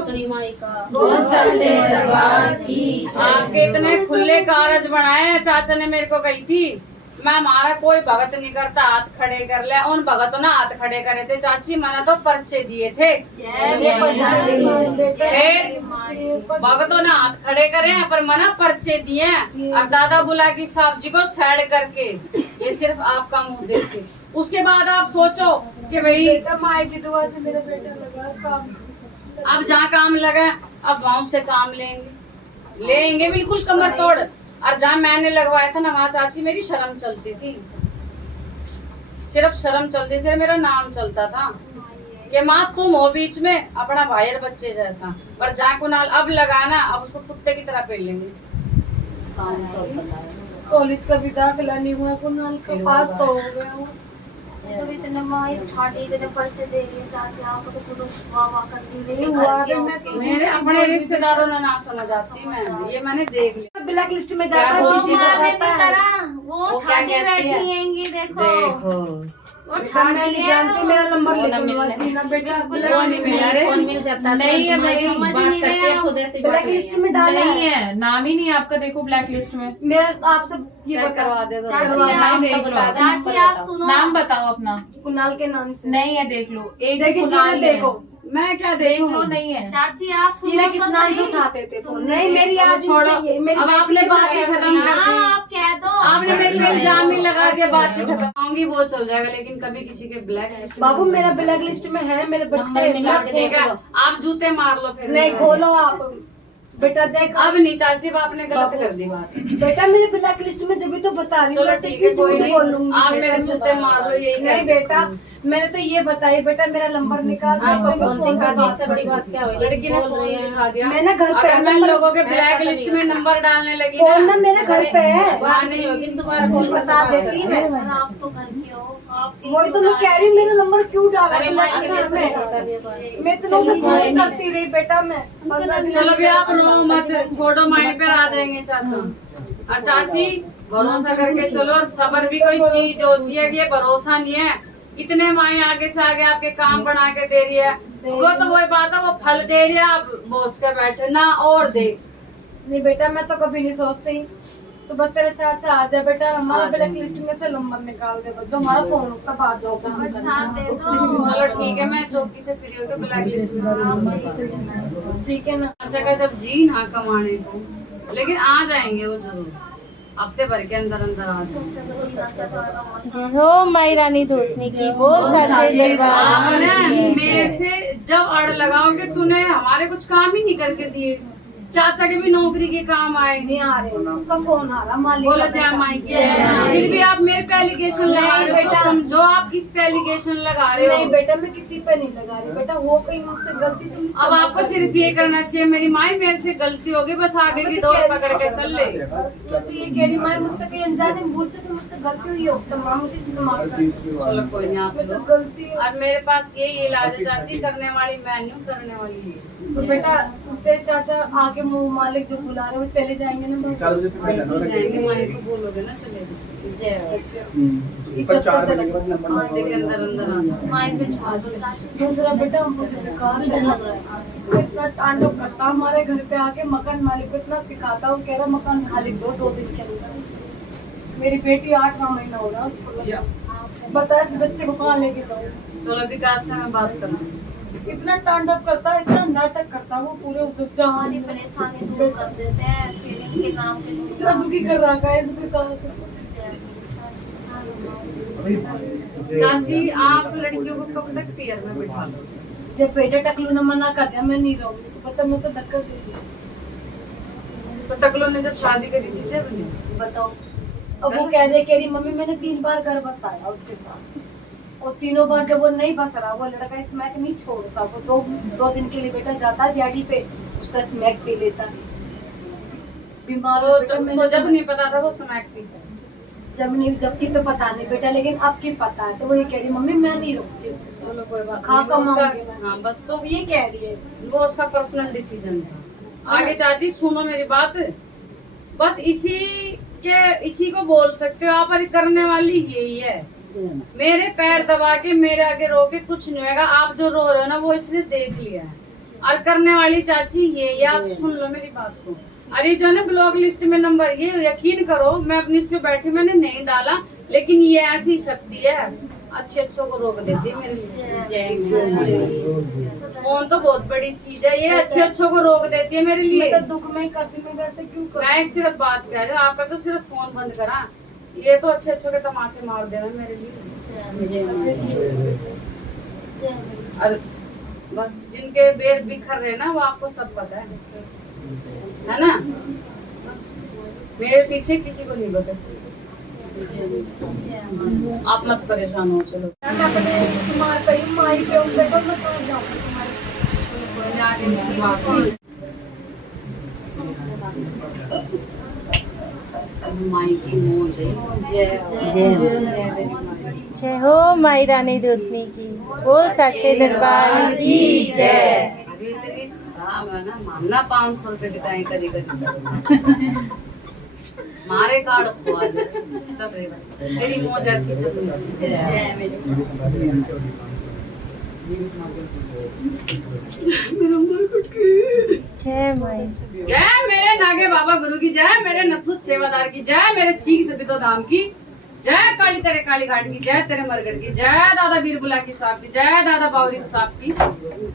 आपके इतने खुले कारज बनाए हैं, चाचा ने मेरे को कही थी मैं हमारा कोई भगत नहीं करता, हाथ खड़े कर ले। उन भगतों ने हाथ खड़े करे थे चाची, मैंने तो पर्चे दिए थे। भगतों ने हाथ खड़े करे हैं पर मैंने पर्चे दिए हैं। और दादा बुला की साहब जी को साइड करके, ये सिर्फ आपका मुंह देख के। उसके बाद आप सोचो कि भाई बेटा माई की दुआ से मेरा बेटा लगा काम। अब जहाँ काम लगा अब वहाँ से काम लेंगे बिल्कुल कमर तोड़। और जहाँ मैंने लगवाया था ना, वहाँ चाची मेरी शर्म चलती थी, सिर्फ शर्म चलती थी, मेरा नाम चलता था कि माँ तुम हो बीच में अपना भाई और बच्चे जैसा। पर जहाँ कुनाल अब लगाना, अब उसको कुत्ते की तरह पेल लेंगे। कॉलेज का भी दाखिला नहीं हुआ, कुनाल का पास तो हो गया हूँ। तो इतने माई ठाटी इतने पर्चे दे रही है चाची, आपको तो खुद वाह वाह कर दी रही हुआ है। कि मैं तो मेरे अपने रिश्तेदारों ने ना समझ आती, मैं ये मैंने देख लिया। ब्लैक लिस्ट में जाता है, पीछे बताता है। वो ठाटी बैठी हैंगी, देखो बेटा मैं नहीं जानती, मेरा नंबर लिखवा जीना बेटा। कौन मिल जाता नहीं है भाई, बात करते हैं खुद ऐसी बात ब्लैक लिस्ट में डाला नहीं है है, नाम ही नहीं है आपका, देखो ब्लैक लिस्ट में। मेरा आप सब ये चेक बता करवा दे दो। चाची भाई आप देख लो, चाची आप सुनो, नाम बताओ अपना। कुनाल के नाम से नहीं है, देख लो, एक देखिए कुनाल जीना है। देखो, मैं क्या देख देखूं? लो, नहीं है। चाची आप सुनो जीना किस तो नाम से सही। उठाते थे फोन? नहीं मेरी आज छोड़ो, ये मेरी अब आपने बात ही खत्म कर दी। हाँ, आप कह दो। आपने मेरे पे इल्जाम ही लगा दिया, बात ही खत्म होंगी, वो चल जाएगा, लेकिन कभी किसी के ब्लैक लिस्ट में बाबू मेरा ब्लैक लिस्ट में है, मेरे बच्चे ठीक है, आप जूते मार लो फिर। नहीं खोलो आप बेटा, देख अब नहीं चाची, अब आपने गलत कर दी बात। बेटा मेरे ब्लैक लिस्ट में जब भी तो बता रही हूँ, चलो वैसे ठीक है, क्यों कोई झूठ नहीं, बोलूंगी आप बेटा, मेरे जूते मार लो, यही नहीं कर सकते बेटा, मैंने तो ये बताई बेटा, मेरा नंबर निकाल आपको मैं फोन दिखा दी, इससे बड़ी बात क्या हुई? लड़की ने फोन दिखा दिया। मैं ना घर पे अगर मैं नंबर- लोगों के ब्लैक लिस्ट में नंबर डालने लगी फोन ना, ना मेरे घर पे है, बात नहीं होगी, तुम्हारा फोन बता देती मैं। और आप तो घर के हो, आप वही तो मैं कह रही हूँ, मेरा नंबर क्यों डाला अरे ब्लैक मैं लिस्ट में? नहीं मैं इतनों से फोन करती रही बेटा, मैं 15 दिन चलो से भी आप बेटा रो मत, छोड़ो, माइंड पे आ जाएंगे चाचा। और चाची भरोसा करके चलो, और सब्र भी कोई चीज होती है कि ये भरोसा नहीं है। इतने माए आगे से आगे आपके काम बना के दे रही है, वो तो वही बात है, वो फल दे रहे आप बोस के बैठे ना और दे। नहीं बेटा मैं तो कभी नहीं सोचती, तो बस तेरे चाचा आ जाए बेटा, हमारा ब्लैक लिस्ट में से नंबर निकाल दे, जो हमारा फोन का बात होगा। चलो ठीक है, मैं चौकी से फ्री होकर ब्लैक लिस्ट में ठीक है ना। अच्छा का जब जी ना कमाने को, लेकिन आ जाएंगे वो जरूर, हफ्ते भर के अंदर अंदर आ जाएंगे। जय हो माई रानी धूतनी की, बोल सच्चे दरबार आपने की मेरे जय। से जब अड़ लगाओगे, तूने हमारे कुछ काम ही नहीं करके दिए। चाचा के भी नौकरी के काम आए, नहीं आ रहे, उसका फोन आ रहा मालिक बोलो का जय बेटा। माई की जय। फिर भी आप मेरे पे एलिगेशन लगा रहे हो, तो बेटा। समझो आप किस पे एलिगेशन लगा रहे नहीं हो। बेटा मैं किसी पे नहीं लगा रही बेटा, वो कहीं मुझसे गलती तुम अब आपको सिर्फ ये करना चाहिए, मेरी माई मेरे से गलती होगी, बस आगे की डोर पकड़ के चल ले। मैं तो ये कह रही माँ मुझसे कहीं अनजाने में भूल से मुझसे गलती हुई हो तो माँ मुझे क्षमा कर। चलो कोई नहीं, आप मैं तो लो। गलती है। और मेरे पास यही इलाज है चाची, करने वाली मैं नहीं हूँ, करने वाली है। तो बेटा तेरे चाचा आके मुँह मालिक जो बुला रहे वो चले जाएंगे ना। जाएंगे, माई को बोलोगे ना चले जाओ। इस सब का आधे के अंदर अंदर आ जाओ। माई पे छुआ दो चाची। दूसरा बेटा हमको जो बेकार से लग रहा है, इसको इतना तांडव करता हमारे घर पे आके, मकान मालिक को इतना सिखाता हूँ, कह रहा मकान खाली दो 2 दिन के अंदर। मेरी बेटी 8वां महीना हो रहा है उसको, बता इस बच्चे को कहाँ लेके जाऊँ। चलो विकास से मैं बात करूँ। इतना तांडव करता है, इतना नाटक करता है, वो पूरे उधर हमारी जहानी परेशानी दूर कर देते हैं, फिर इनके नाम पे इतना दुखी कर रखा है इसको कहाँ से। चाची आप लड़कियों को कब तक पियर में बिठा लो? जब बेटा टकलू ने मना कर दिया मैं नहीं रहूंगी, तो पता मुझसे धक्का दे दिया। तो टकलो ने जब शादी करी थी जब नहीं? बताओ, अब वो कह रही मम्मी मैंने 3 बार घर बसाया उसके साथ, और तीनों बार जब वो नहीं बस रहा, वो लड़का स्मैक नहीं छोड़ता, वो दो दिन के लिए बेटा जाता है दिहाड़ी पे, उसका स्मैक पी लेता है। बीमार हो बेटा, उसको जब नहीं पता था वो स्मैक पी था। जबकि तो पता नहीं बेटा, लेकिन अब की पता है, तो वो ये कह रही मम्मी मैं नहीं रहूंगी इसके साथ। चलो कोई बात खा नहीं, कम उसका आऊंगी मैं। हाँ बस तो तो ये कह रही है। वो उसका पर्सनल डिसीजन था। आगे चाची सुनो मेरी बात, बस इसी को बोल सकते हो आप, और करने वाली यही है। मेरे पैर दबा के मेरे आगे रो के कुछ नहीं होगा। आप जो रो रहे हो ना वो इसने देख लिया है, और करने वाली चाची ये आप सुन लो मेरी बात को। अरे जो है ना ब्लॉक लिस्ट में नंबर, ये यकीन करो मैं अपनी इस पे बैठी, मैंने नहीं डाला, लेकिन ये ऐसी शक्ति है, अच्छे को रोक देती है मेरे लिए। फोन तो बहुत बड़ी चीज है, ये अच्छे को रोक देती है मेरे लिए। मैं तो दुख में करती, मैं वैसे क्यों करूं? मैं सिर्फ बात कह रही हूँ, आपका तो सिर्फ फोन बंद करा, ये तो अच्छे के तमाचे मार देना मेरे लिए। और बस जिनके बेर बिखर रहे ना वो आपको सब पता है ना। मेरे पीछे किसी को नहीं बता सकते, आप मत परेशान हो। चलो मैं अपने तुम्हारे पे माई पे उन बेटों में कहाँ जाऊंगी तुम्हारे माई की मौज है। जय हो माई रानी धूतनी की, बोल सच्चे दरबार की जय। अभी इतनी खराब है ना, मानना 500 रुपए की टाई करी करी मारे कार्ड खुआ दे। चल रही तेरी मौज ऐसी चल रही है। जय माई। जय मेरे नागे बाबा गुरु की जय, मेरे नथुस सेवादार की जय, मेरे सीख सबितो धाम की जय, काली तेरे काली घाट की जय, तेरे मरगढ़ की जय, दादा बीरबुला की साहब की जय, दादा बावरी साहब की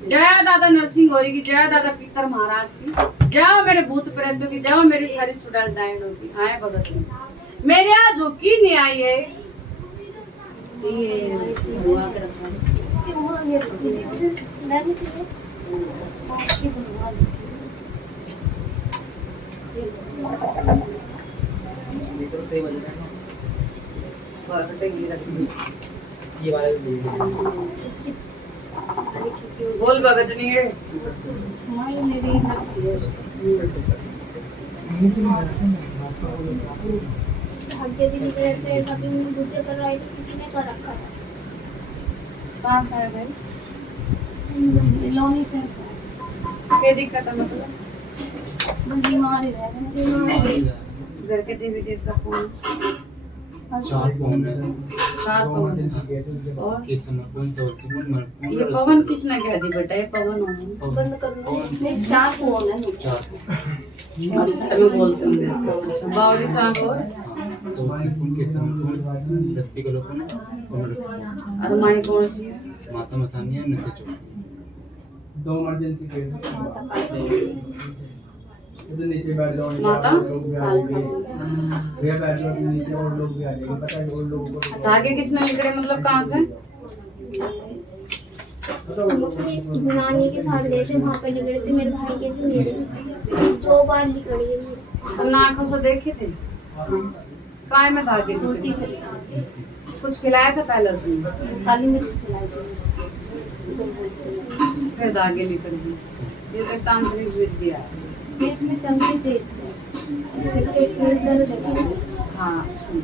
जय, दादा नरसिंह गौरी की जय, दादा पीतर महाराज की जय, मेरे भूत प्रेतों की जय, मेरी सारी चुड़ैल डायनों की। आए भगत मेरे यहाँ जो की नहीं आई है ये वाला भी बोल भगत नहीं है। भाग्य भी निकले थे, कभी मुझे करवाई थी, किसी ने कर रखा था। कहाँ से है भाई? लोनी से क्या दिक्कत है? मतलब बीमार ही रह गए। घर के देवी देवता कौन? चार फोन है। नमस्कार पवन। और के समर्पण समर्पण ये पवन किसने कह दी बेटा? ये पवन हो बंद करना नहीं, चार फोन है मैं बोलते होंगे ऐसे। अच्छा बावरी साहब और के समर्पण दस्ती को लोगों ने अरे माई कौन सी है? माता मसानिया नते चुप दो इमरजेंसी केस नीचे बैठ जाओ माता भैया बैठ जाओ नीचे और लोग भी आ जाएंगे पता है और लोगों को धागे किसने लिखड़े मतलब कहाँ से? हम अपनी नानी के साथ गए थे, वहाँ पे लिख रहे थे, मेरे भाई के भी मेरे 100 बार लिख रही है मेरे। तुमने आंखों से देखे थे? काय में धागे उल्टी से कुछ खिलाया था पहले उसने? काली मिर्च खिलाई थी। फिर धागे लिखड़ गए। ये तो तांत्रिक विद्या है। पेट में चलते थे इससे, जैसे पेट में दर्द चला। हाँ सुन,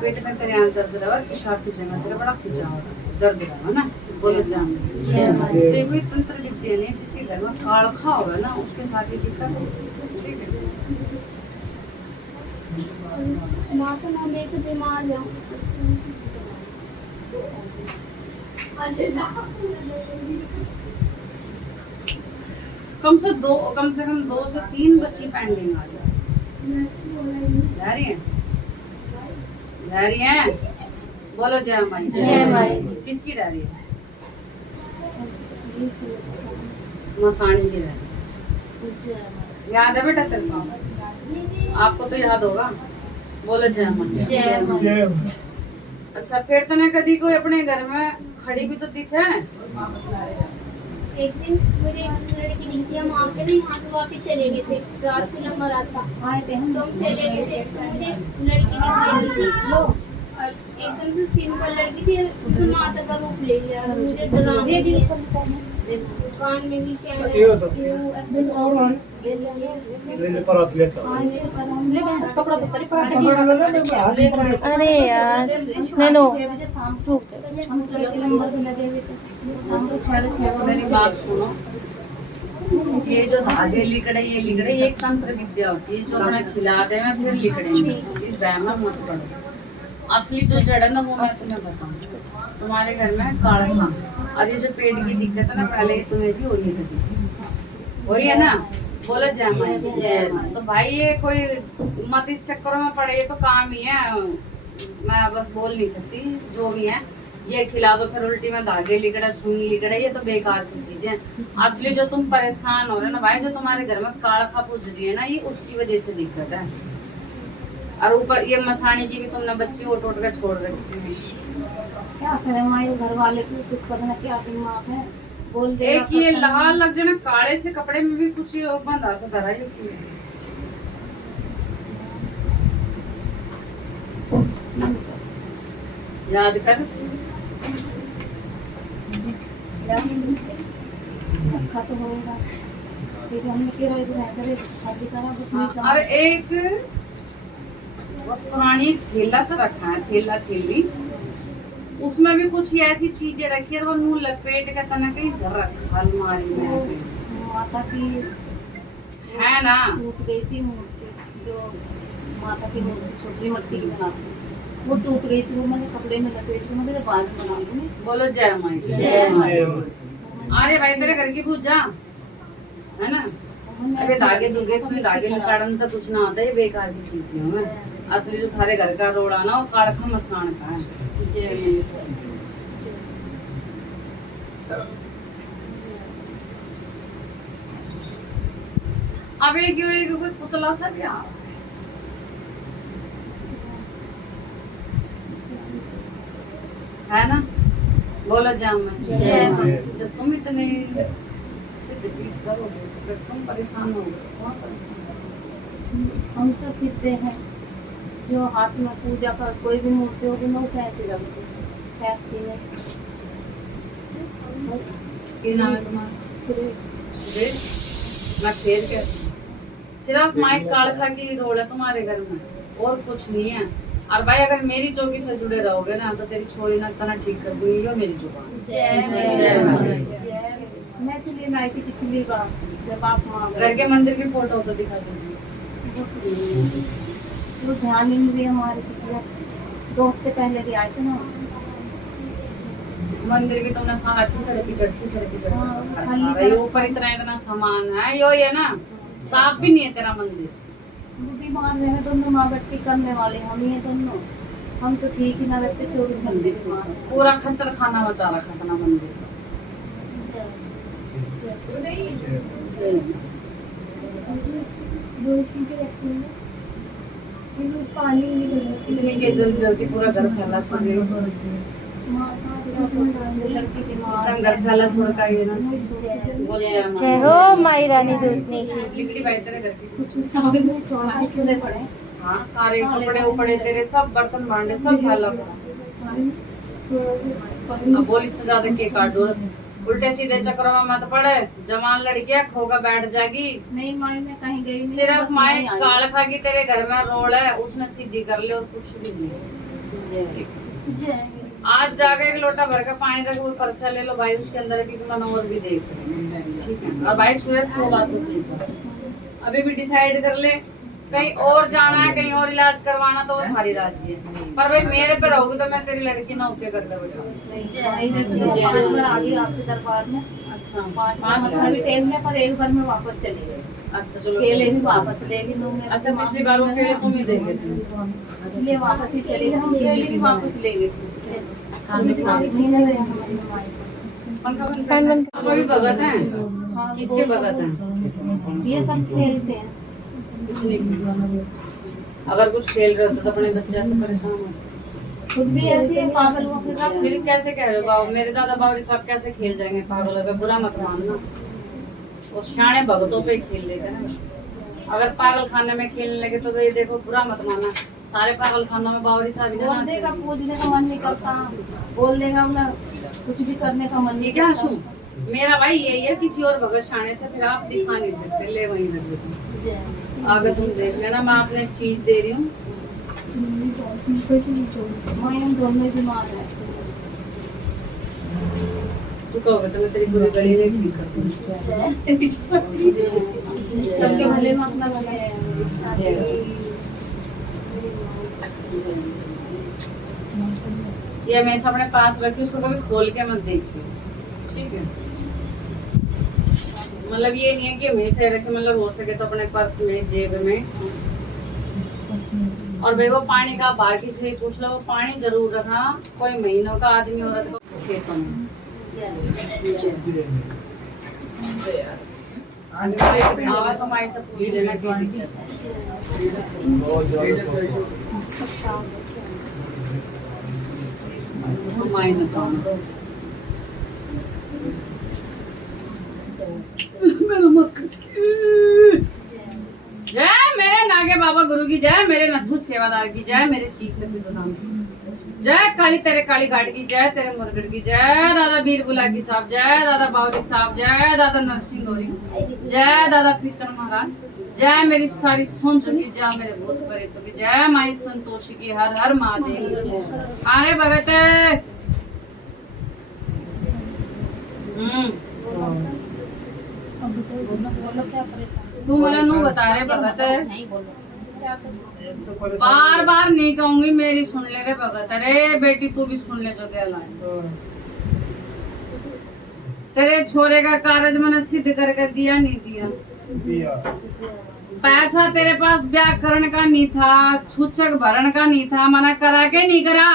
पेट में तेरे यहाँ दर्द रहा, पेशाब की जगह तेरा बड़ा खिंचा हो रहा, दर्द रहा ना, बोलो जान। इसलिए कोई तंत्र विद्या नहीं जिसके घर में कालखा होगा ना उसके साथ ही दिक्कत होगी। ठीक है। माँ तो ना मेरे से बीमार है। कम से कम 2 से 3 बच्ची पेंडिंग आ जाए। जा रही है? बोलो जय माई। जय माई। किसकी रह रही है? मसानी की रह रही है। याद है बेटा तेरे को? आपको तो याद होगा। बोलो जय माई। जय माई। अच्छा फिर तो ना कभी कोई अपने घर में खड़ी भी तो दिखे? एक दिन मेरे एक लड़की दिखी, हम आके ना यहाँ से वापिस चले गए थे, रात को नंबर आता आए थे हम, तो हम चले गए थे। मुझे लड़की दिखी और एकदम से सिंपल लड़की थी, उसने माता का रूप ले लिया। मुझे डराने दी, कान में भी क्या अरे यार नैनो शाम को हम सुबह के नंबर पे लगे हुए थे, शाम को 6 मेरी बात सुनो, ये जो धागे लिकड़े ये एक तंत्र विद्या होती है जो अपना खिला दे मैं फिर लिकड़ेंगे। इस वहम में मत पड़ो। असली जो जड़ है ना वो मैं तुम्हें बताऊँ। तुम्हारे घर में काढ़ा और ये जो पेट की दिक्कत है ना पहले तुम्हें भी वही है ना। बोलो जय माई। जय माई। तो भाई ये कोई मत इस चक्करों में पड़े, ये तो काम ही है, मैं बस बोल नहीं सकती। जो भी है ये खिला दो फिर उल्टी में धागे लिकड़े सुई लिकड़े, ये तो बेकार की चीज है। असली जो तुम परेशान हो रहे हो ना भाई, जो तुम्हारे घर में काढ़ा पूज रही है ना, ये उसकी वजह से दिक्कत है। और ऊपर ये मसानी की भी तुमने बच्ची उठ उठ कर छोड़ रखी है। क्या करें हमारे घर वाले को कुछ करना, क्या दिमाग है बोल दे। एक ये लाल लग जाना काले से कपड़े में भी कुछ बंधा सा धरा है। याद कर रखा तो होगा, फिर हमने क्या करे शादी करा कुछ नहीं। और एक पुरानी थैला सा रखा है, थैला थैली, उसमें भी कुछ ऐसी चीजें रखी है, वो मुंह लपेट के तना कहीं धर रखा अलमारी में। माता की है ना, टूट गई थी मूर्ति, जो माता की मूर्ति छोटी मट्टी की बनाती वो टूट गई थी, वो मैंने कपड़े में लपेट के मैंने बाद में बना दूंगी। बोलो जय माई। जय माई। अरे भाई तेरे घर की पूजा है ना, अरे धागे दूगे इसमें धागे निकालने तो कुछ ना आता है, बेकार की चीजें हैं। असली जो थारे घर का रोड़ा ना वो काड़खा मसान का है। अब एक कोई पुतला सा क्या है ना। बोलो जय। जब तुम इतने सिद्ध पीठ करोगे तो फिर तुम परेशान होगे। कौन परेशान? हम तो सीधे हैं, जो हाथ में पूजा का कोई भी मूर्ति होगी मैं उसे ऐसे रख दूँ में। बस क्या नाम है तुम्हारा? सुरेश। सुरेश। मैं फेर के सिर्फ माइक काड़खा की रोल है तुम्हारे घर में, और कुछ नहीं है। और भाई अगर मेरी चौकी से जुड़े रहोगे ना तो तेरी छोरी ना तना ठीक कर दूंगी, यो मेरी जुबान। मैं इसलिए लाई थी पिछली बार जब आप वहाँ घर के मंदिर की फोटो तो दिखा दूंगी। वो ध्यान इंद्रिय हमारे पिछले 2 हफ्ते पहले भी आए थे ना। मंदिर की तुमने सारा कीचड़ हाँ, सारा ये ऊपर इतना सामान है, यो ये ना साफ भी नहीं है तेरा मंदिर। वो बीमार रहे दोनों, माँ बेटी करने वाले हम ही हैं दोनों। हम तो ठीक ही ना रहते, 24 घंटे बीमार। पूरा खच्चर खाना बचा रखा था ना मंदिर का। इतनी के जल्दी पूरा घर फैला छोड़ गई। लड़की बीमार, घर फैला छोड़ का ये ना बोल जय हो माई रानी दूधनी की। लिकड़ी भाई तेरे घर की छोड़ा क्यों पड़े। हाँ, सारे कपड़े उपड़े तेरे सब बर्तन भांडे सब फैला पड़ा। अब बोल इससे ज्यादा के काटो, उल्टे सीधे चक्रों में मत पड़े। जवान लड़कियां खोगा बैठ जाएगी। नहीं माई मैं कहीं गई नहीं, सिर्फ बस माए यहीं आई। काल खागी तेरे घर में रोड है, उसने सीधी कर ले और कुछ भी नहीं। जय आज जाके एक लोटा भर के पानी रख, वो पर्चा ले लो भाई, उसके अंदर की मन और भी देख, ठीक है। और भाई सूरज 16 तो देख, अभी भी डिसाइड कर ले कहीं और जाना है, कहीं और इलाज करवाना तो वो तुम्हारी राजी है। पर भाई मेरे पे रहोगी तो मैं तेरी लड़की ना होके कर दे बेटा। 5 बार आ गई आपके दरबार में। अच्छा 5 बार मतलब टेन में, पर एक बार मैं वापस चली गई। अच्छा चलो केले भी वापस ले गई लोग। अच्छा पिछली बार वो केले तुम ही दे गए थे, इसलिए वापस ही चले गए हम। केले भी वापस ले गए। वो भी भगत है। किसके भगत है? ये सब खेलते हैं। कुछ नहीं, अगर कुछ खेल रहे होते तो अपने बच्चे ऐसे परेशान होते। खुद भी ऐसी है पागल हो के। फिर कैसे कह रहे हो बाबू, मेरे दादा बाबू सब कैसे खेल जाएंगे पागलों पे? बुरा मत मानना, वो शाणे भगतों पे खेल लेगा ना। अगर पागल खाने में खेलने लगे तो ये देखो, बुरा मत मानना। सारे पागल खानों में बावरी साहब बोल देगा, पूजने का मन नहीं करता, बोल देगा उन्हें कुछ भी करने का मन नहीं क्या करता। सुन, मेरा भाई यही है, किसी और भगत शाणे से फिर आप दिखा नहीं सकते। ले वहीं लग जाते, आगे तुम देख लेना। मैं आपने एक चीज दे रही हूँ, मैं हम दोनों बीमार है। तू कहोगे तो मैं तेरी पूरी गली नहीं ठीक कर दूंगी। सबके भले में अपना भला है। ये हमेशा अपने पास रखी, उसको कभी खोल के मत देखिए, ठीक है। मतलब ये नहीं है कि हमेशा रखे, मतलब हो सके तो अपने पर्स में, जेब में। और भाई वो पानी का बाहर किसी से पूछ लो, वो पानी जरूर रखना। कोई महीनों का आदमी औरत को खेतों में आवा कमाई से पूछ लेना क्या दिक्कत है। जय मेरे नागे बाबा गुरु की जय, मेरे नथु सेवादार की जय, मेरे शीख से जय, काली तेरे काली घाट की जय, तेरे मुरगढ़ की जय, दादा बीर बुलाकी साहब जय, दादा बावली साहब जय, दादा नरसिंह गौरी जय, दादा प्रीतम महाराज जय, मेरी सारी संत की जय, मेरे भूत प्रेतों की जय, माई संतोषी की हर हर महादेव। आने भगत तू मला नू बता रहे भगत, बार बार नहीं कहूंगी, मेरी सुन ले रे भगत। अरे बेटी तू भी सुन ले जो गया, तेरे छोरे का कागज मैंने सिद्ध करके दिया नहीं दिया? पैसा तेरे पास ब्याह करने का नहीं था, छूछक भरण का नहीं था, मना करा के नहीं करा?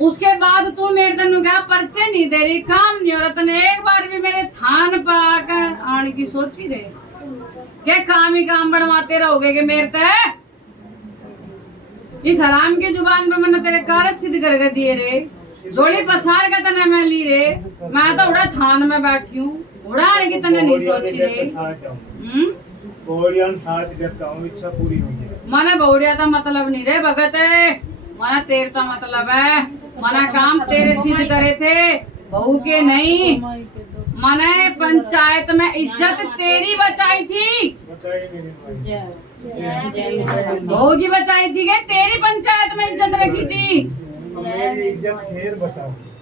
उसके बाद तू मेरे तनु क्या पर्चे नहीं दे रही, काम नहीं हो रहा। तने एक बार भी मेरे थान पर आकर आने की सोची रे? क्या काम ही काम बनवाते रहोगे कि मेरे ते? इस हराम की जुबान पे मैंने तेरे कार्य सिद्ध करके दिए रे, जोड़ी पसार का तना मैं ली रे। मैं तो उड़ा थान में बैठी हूँ, उड़ा आने की तना नहीं सोची रे। इच्छा पूरी हुई है। मने बहुड़िया का मतलब नहीं रे भगत, मना तेर का मतलब है। मना काम तेरे सिद्ध करे थे, बहू के नहीं। मने पंचायत में इज्जत तेरी बचाई थी, बहू की बचाई थी के तेरी पंचायत में इज्जत रखी थी।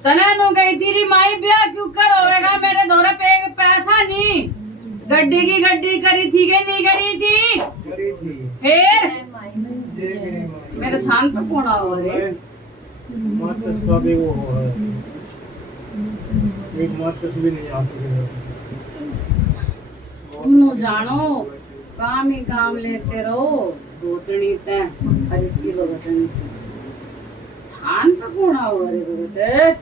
तने नु गई थी माई ब्याह क्यों कर होगा मेरे दौरे पे पैसा नहीं, गड्डी की गड्डी करी थी के नहीं करी थी? फिर मेरे थान पे कौन आओ रे मातस का भी वो हो है, एक मातस भी नहीं आ सके। तुम जानो काम ही काम लेते रहो, दूतनी ते और इसकी भगत थान पे कौन आओ रे भगत।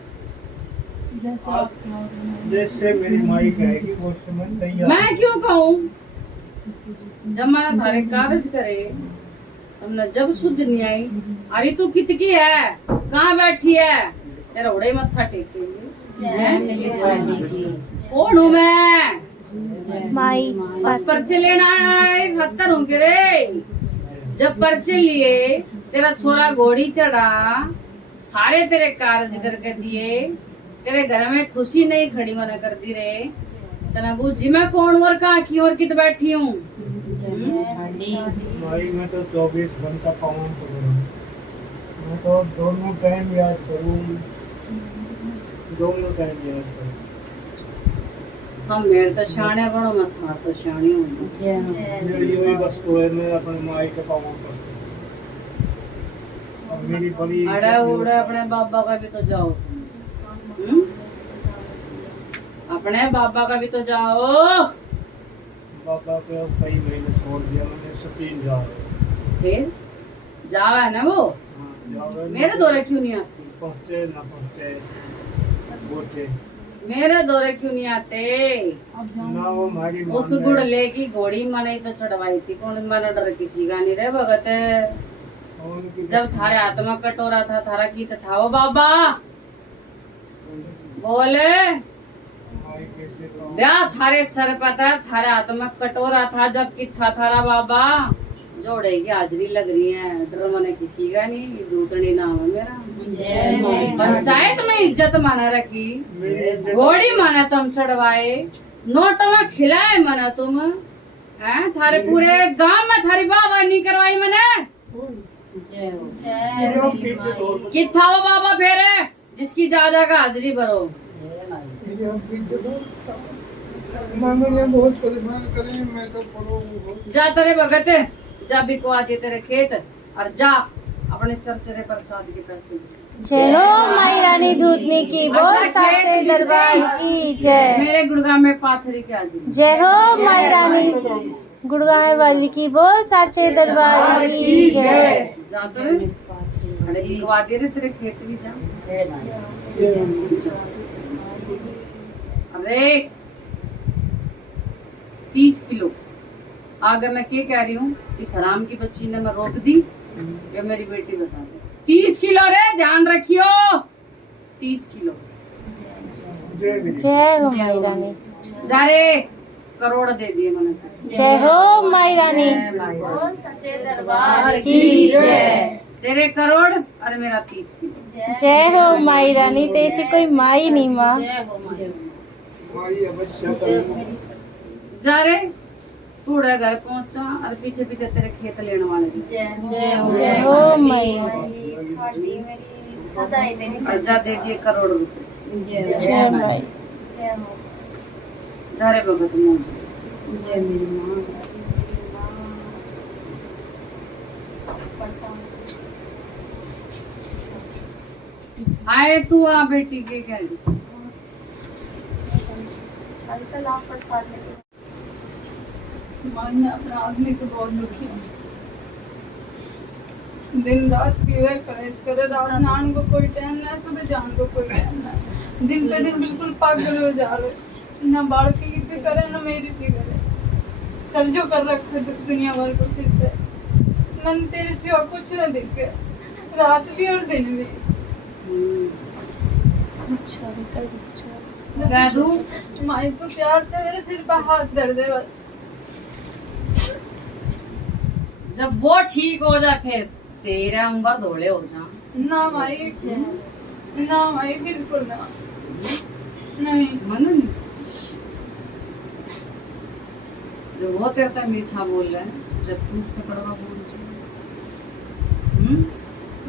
जैसे मेरी माई कहेगी वो समय तैयार। मैं क्यों कहूँ, जब मैंने थारे कागज करे तुमने जब शुद्ध नहीं आई। अरे तू कितकी है, कहाँ बैठी है, तेरा उड़े मत्था टेकेंगे। कौन हूँ मैं, माई बस पर्चे लेना आए 71 हूँ के रे। जब पर्चे लिए तेरा छोरा घोड़ी चढ़ा, सारे तेरे कार्य करके दिए, तेरे घर में खुशी नहीं खड़ी मना कर दी रे। तनबू जी मैं कौन और कहाँ की और कित बैठी हूँ। माई मैं तो 24 घंटा पावन करूँ, मैं तो दोनों टाइम याद करूँ, दोनों टाइम याद करूँ। हम मेरे तो शाने बड़ो मत हार तो शानी हूँ। मेरी वही वस्तु है, मैं अपने माई के पावन करता हूँ। मेरी बड़ी अरे उड़े अपने बाबा का भी तो जाओ, अपने बाबा का भी तो जाओ। बाबा को कई महीने छोड़ दिया मैंने, 3 जा रहे। फिर जाओ है ना वो, मेरे दौरे क्यों नहीं आते, पहुँचे ना पहुँचे बोटे, मेरे दौरे क्यों नहीं आते। ना वो हमारी उस गुड़ले की घोड़ी मने तो चढ़वाई थी, कौन मना डर किसी का नहीं रे भगत। जब थारे आत्मा कटोरा था, थारा की था वो बाबा बोले ब्याह थारे सर पता, थारे आत्मा कटोरा था जब कि था थारा बाबा। जोड़े की हाजरी लग रही है, डर मने किसी का नहीं, दूतनी नाम है मेरा। पंचायत में इज्जत माना रखी, घोड़ी माना तुम चढ़वाए, नोटों में खिलाए मना तुम हैं, थारे पूरे गांव में थारी बाबा नहीं करवाई मैंने। किथा वो बाबा फेरे जिसकी जा का हाजरी भरो। बहुत परेशान करें, मैं तो जा तेरे भगत, जा बिको आती तेरे खेत और जा अपने चरचरे प्रसाद के पैसे। जय हो माई रानी दूधनी की बोल साचे दरबार की जय। मेरे गुड़गांव में पाथरी की हाजिरी। जय हो माई रानी गुड़गांव वाली की बोल साचे दरबार की जय। जा तो खड़े बिकवा दे रे तेरे खेत भी जा। अरे 30 किलो आगे मैं क्या कह रही हूँ, इस हराम की बच्ची ने मैं रोक दी, ये मेरी बेटी बता दे। 30 किलो रे, ध्यान रखियो 30 किलो। जय हो माई रानी। जा रे, करोड़ दे दिए मैंने। जय हो माई रानी सच्चे दरबार की जय। तेरे करोड़ और मेरा 30 किलो। जय हो माई रानी, तेसी कोई माई नहीं माँ। जा रे, थोड़ा घर पहुंचा और पीछे पीछे तेरे खेत लेने वाले भी। जय हो माई। और जा दे दिए करोड़ रुपए। जय माई। जा रे भगत मुझे। जय मेरी माँ। आए तू आ बेटी के क्या मैंने अपने आदमी को बहुत दुखी, दिन रात पीवे कलेश करे, रात नान को कोई टाइम ना, सुबह जान को कोई टाइम ना, दिन पे दिन बिल्कुल पागल हो जा रहे। ना बाढ़ की फिक्र करे ना मेरी फिक्र करे, कर्जों कर रखे दुनिया भर को सिर पे। मन तेरे सिवा कुछ न दिखे, रात भी और दिन भी। माई तो प्यार तो मेरे सिर पे हाथ धर दे बस। जब वो ठीक हो जाए फिर तेरे अंबर धोले हो जा। ना माई, ना माई बिल्कुल ना, नहीं मन नहीं। जो वो तेरे से मीठा बोल रहा है, जब तू उससे कड़वा बोल रही।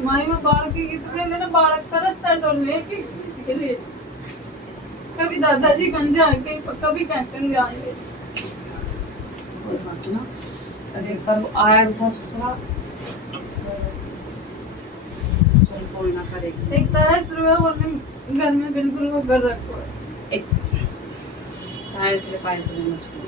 माई में बाढ़ की कितने मेरा बालक का रास्ता टोल ले के लिए, कभी दादाजी गंजा आके, कभी कैंटन जाएंगे। कोई बात ना, अरे कब आया था ससुरा कोई ना करेगी। एक तरह शुरू है वो घर में बिल्कुल वो कर रखो है। एक पैसे लेना छोड़।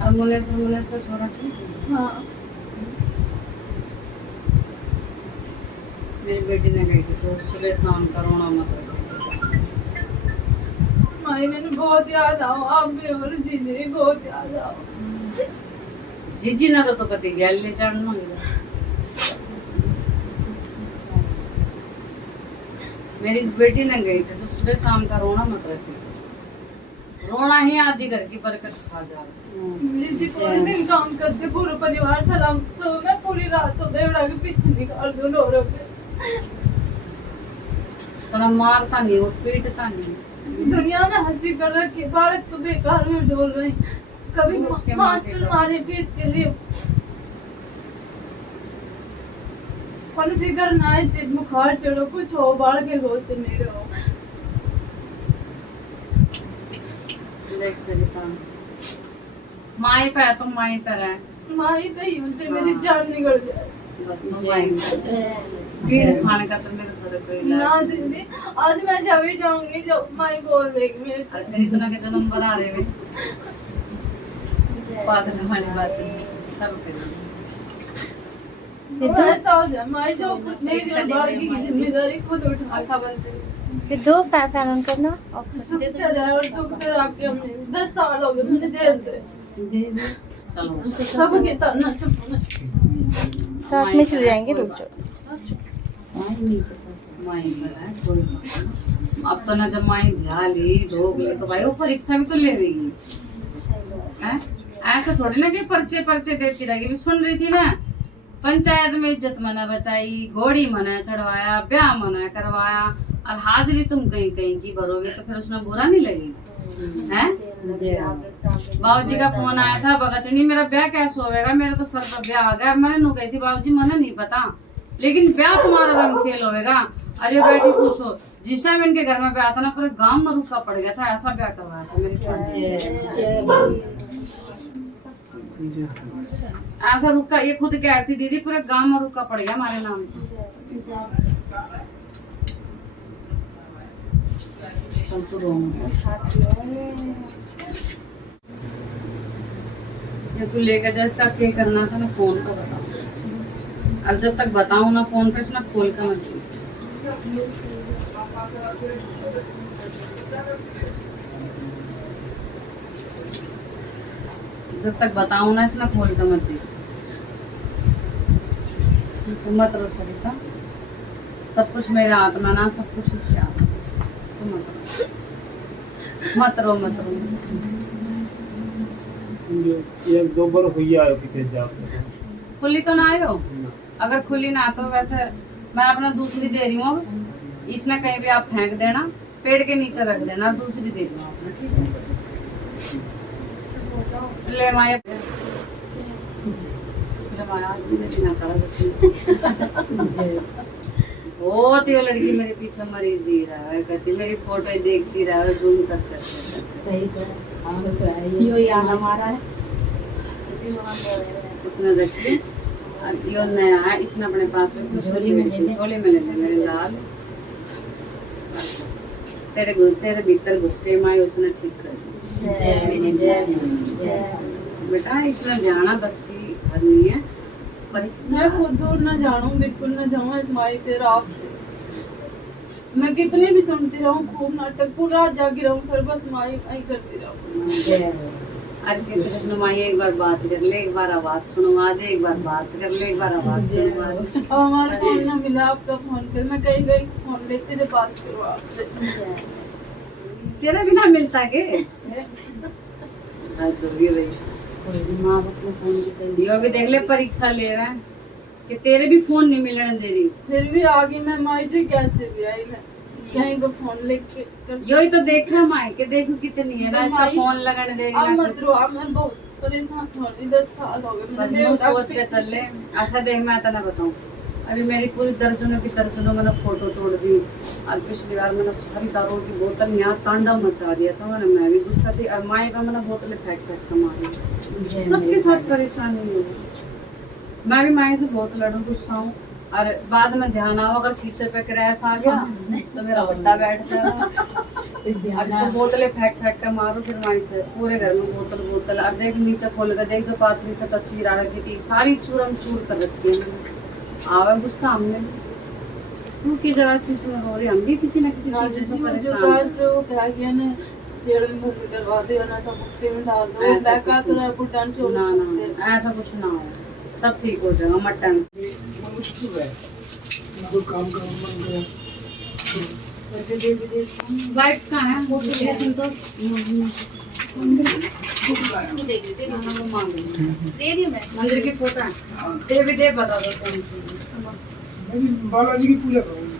और मुनेश का छोरा ठीक है? हाँ मेरी बेटी ने गई थी तो सुबह शाम का रोना मत रखो। माई मैंने बहुत याद आओ आप भी और दीदी बहुत याद आओ। जीजी ना तो कति गैल ले चढ़ना मेरी इस बेटी ने गई थी तो सुबह शाम का रोना मत रखी। रोना ही आदि घर की बरकत खा जा। दीदी पूरे दिन काम करते पूरा परिवार सलाम सो मैं पूरी रात तो देवड़ा के पीछे निकाल दूं रो रो के। तो मारता नहीं वो पीटता नहीं। दुनिया में हंसी कर रखी बालक तो बेकार में डोल रही। कभी उसके मास्टर मारे फीस के लिए कौन फिकर ना है चित बुखार चढ़ो कुछ हो बाल के गोच मेरे हो। देख सरिता माई पे तो माई पे रहे माई पे ही उनसे मेरी जान निकल जाए बस तो माई पीड़ खाने का तो मेरे तरह कोई इलाज ना दीदी आज मैं जब ही जाऊंगी जब माई बोल देगी मेरे और फिर इतना के जन्म बना रहे हुए पागल वाली बात सब करेंगे। तो ऐसा हो जाए माई जो मेरी बाल की जिम्मेदारी खुद उठा बनती फिर दो फैन करना सुख रहा और सुख आके हमने 10 साल हो गए मुझे जेल से चलो सब के ताना सब साथ में चले जाएंगे रुक जाओ। माई है कोई बात। अब तो ना जब माई ध्यान ली ढोक ले तो भाई वो परीक्षा भी तो लेवेगी हैं। ऐसा थोड़ी ना कि पर्चे पर्चे देती रहेगी। भी सुन रही थी ना पंचायत में इज्जत मना बचाई घोड़ी मना चढ़वाया ब्याह मना करवाया और हाजिरी तुम कहीं कहीं की भरोगे तो फिर उसने बुरा नहीं लगेगा हैं। बाबूजी का फोन आया था भगतनी मेरा ब्याह कैसे होगा मेरा तो सर पर ब्याह आ गया। मैंने नु कही थी बाबूजी मना नहीं पता लेकिन ब्याह तुम्हारा रंग खेल होगा। अरे बेटी पूछो जिस टाइम इनके घर में ब्याह था ना पूरे गांव में रुका पड़ गया था। ऐसा ब्याह करवाया था मेरी ऐसा रुका ये खुद कहती दीदी पूरे गांव में रुका पड़ गया हमारे नाम चल तो जब तू लेकर जा इसका क्या करना था ना फोन पर बताओ और जब तक बताऊं ना फोन पे ना खोल कर मत जब तक बताऊं ना इसमें खोल कर मत तो मत रो सरिता सब कुछ मेरे हाथ में ना सब कुछ इसके हाथ में तो मत रो ये दो बार हुई आयो कितने जाते खुली तो ना आयो। अगर खुली ना तो वैसे मैं अपना दूसरी दे रही हूँ इसने कहीं भी आप फेंक देना पेड़ के नीचे रख देना दूसरी दे रही हूँ आपने ठीक है। ले माया बहुत ही लड़की मेरे पीछे मरी जी रहा है कहती मेरी फोटो देखती रहा है जूम कर सही तो यो याद हमारा है उसने देखी यो नया है इसने अपने पास में झोली में ले ले मेरे लाल तेरे भीतर घुसके माई उसने ठीक कर दी। बेटा इसमें जाना बस की हद नहीं है मैं खुद दूर न जाऊं बिल्कुल न जाऊं माई तेरा आप मैं कितने भी सुनती रहूं खूब नाटक पूरा जागी रहूं पर बस माई आई करती रहूं। अरे माई एक बार बात कर ले एक बार आवाज सुनवा दे एक बार बात कर ले एक बार आवाज सुनवा दे। हमारे फोन ना मिला आपका फोन पे मैं कहीं गई फोन लेते थे बात करो आपसे तेरा बिना मिलता के यो भी देख ले परीक्षा ले रहा है कि तेरे भी फोन नहीं मिलने दे रही फिर भी आगे मैं माई जी कैसे भी आई मैं कहीं को फोन लेके यही तो देख रहा माई के देखो कितनी है ना इसका फोन लगाने दे अब रही मत रो अब मैं बहुत परेशान हो रही 10 साल हो गए है सोच के चल ले। अच्छा देख मैं तना बताऊं अभी मेरी पूरी दर्जनों की दर्जनों मैंने फोटो तोड़ दी। और पिछली बार मैंने सारी दारू की बोतल यहाँ तांडव मचा दिया था मैंने। मैं भी गुस्सा थी और माए का मैंने बोतलें फेंक फेंक कर मारी। सबके साथ परेशानी हुई। मैं भी माए से बहुत लड़ूं, गुस्सा हूँ। और बाद में ध्यान आओ अगर शीशे पे क्रैश आ गया तो मेरा बड्डा बैठ जाएगा। और इसको बोतलें फेंक फेंक कर मारो फिर वहीं से पूरे घर में बोतल बोतल। और देख नीचे खोल कर देख जो पाथरी से तस्वीर आ रखी थी सारी चूरम चूर कर रखी है। आवा गुस्सा हमने तू की जगह से इसमें हो रही। हम भी किसी न किसी चीज से परेशान ना ऐसा कुछ ना हो, सब ठीक हो जाएगा मत टेंशन। वाइट्स कहाँ है? मोटिवेशन तो वो मांग दे दी मैं। मंदिर की फोटो है दे भी दे, बता दो कौन सी। बालाजी की पूजा करूँगी।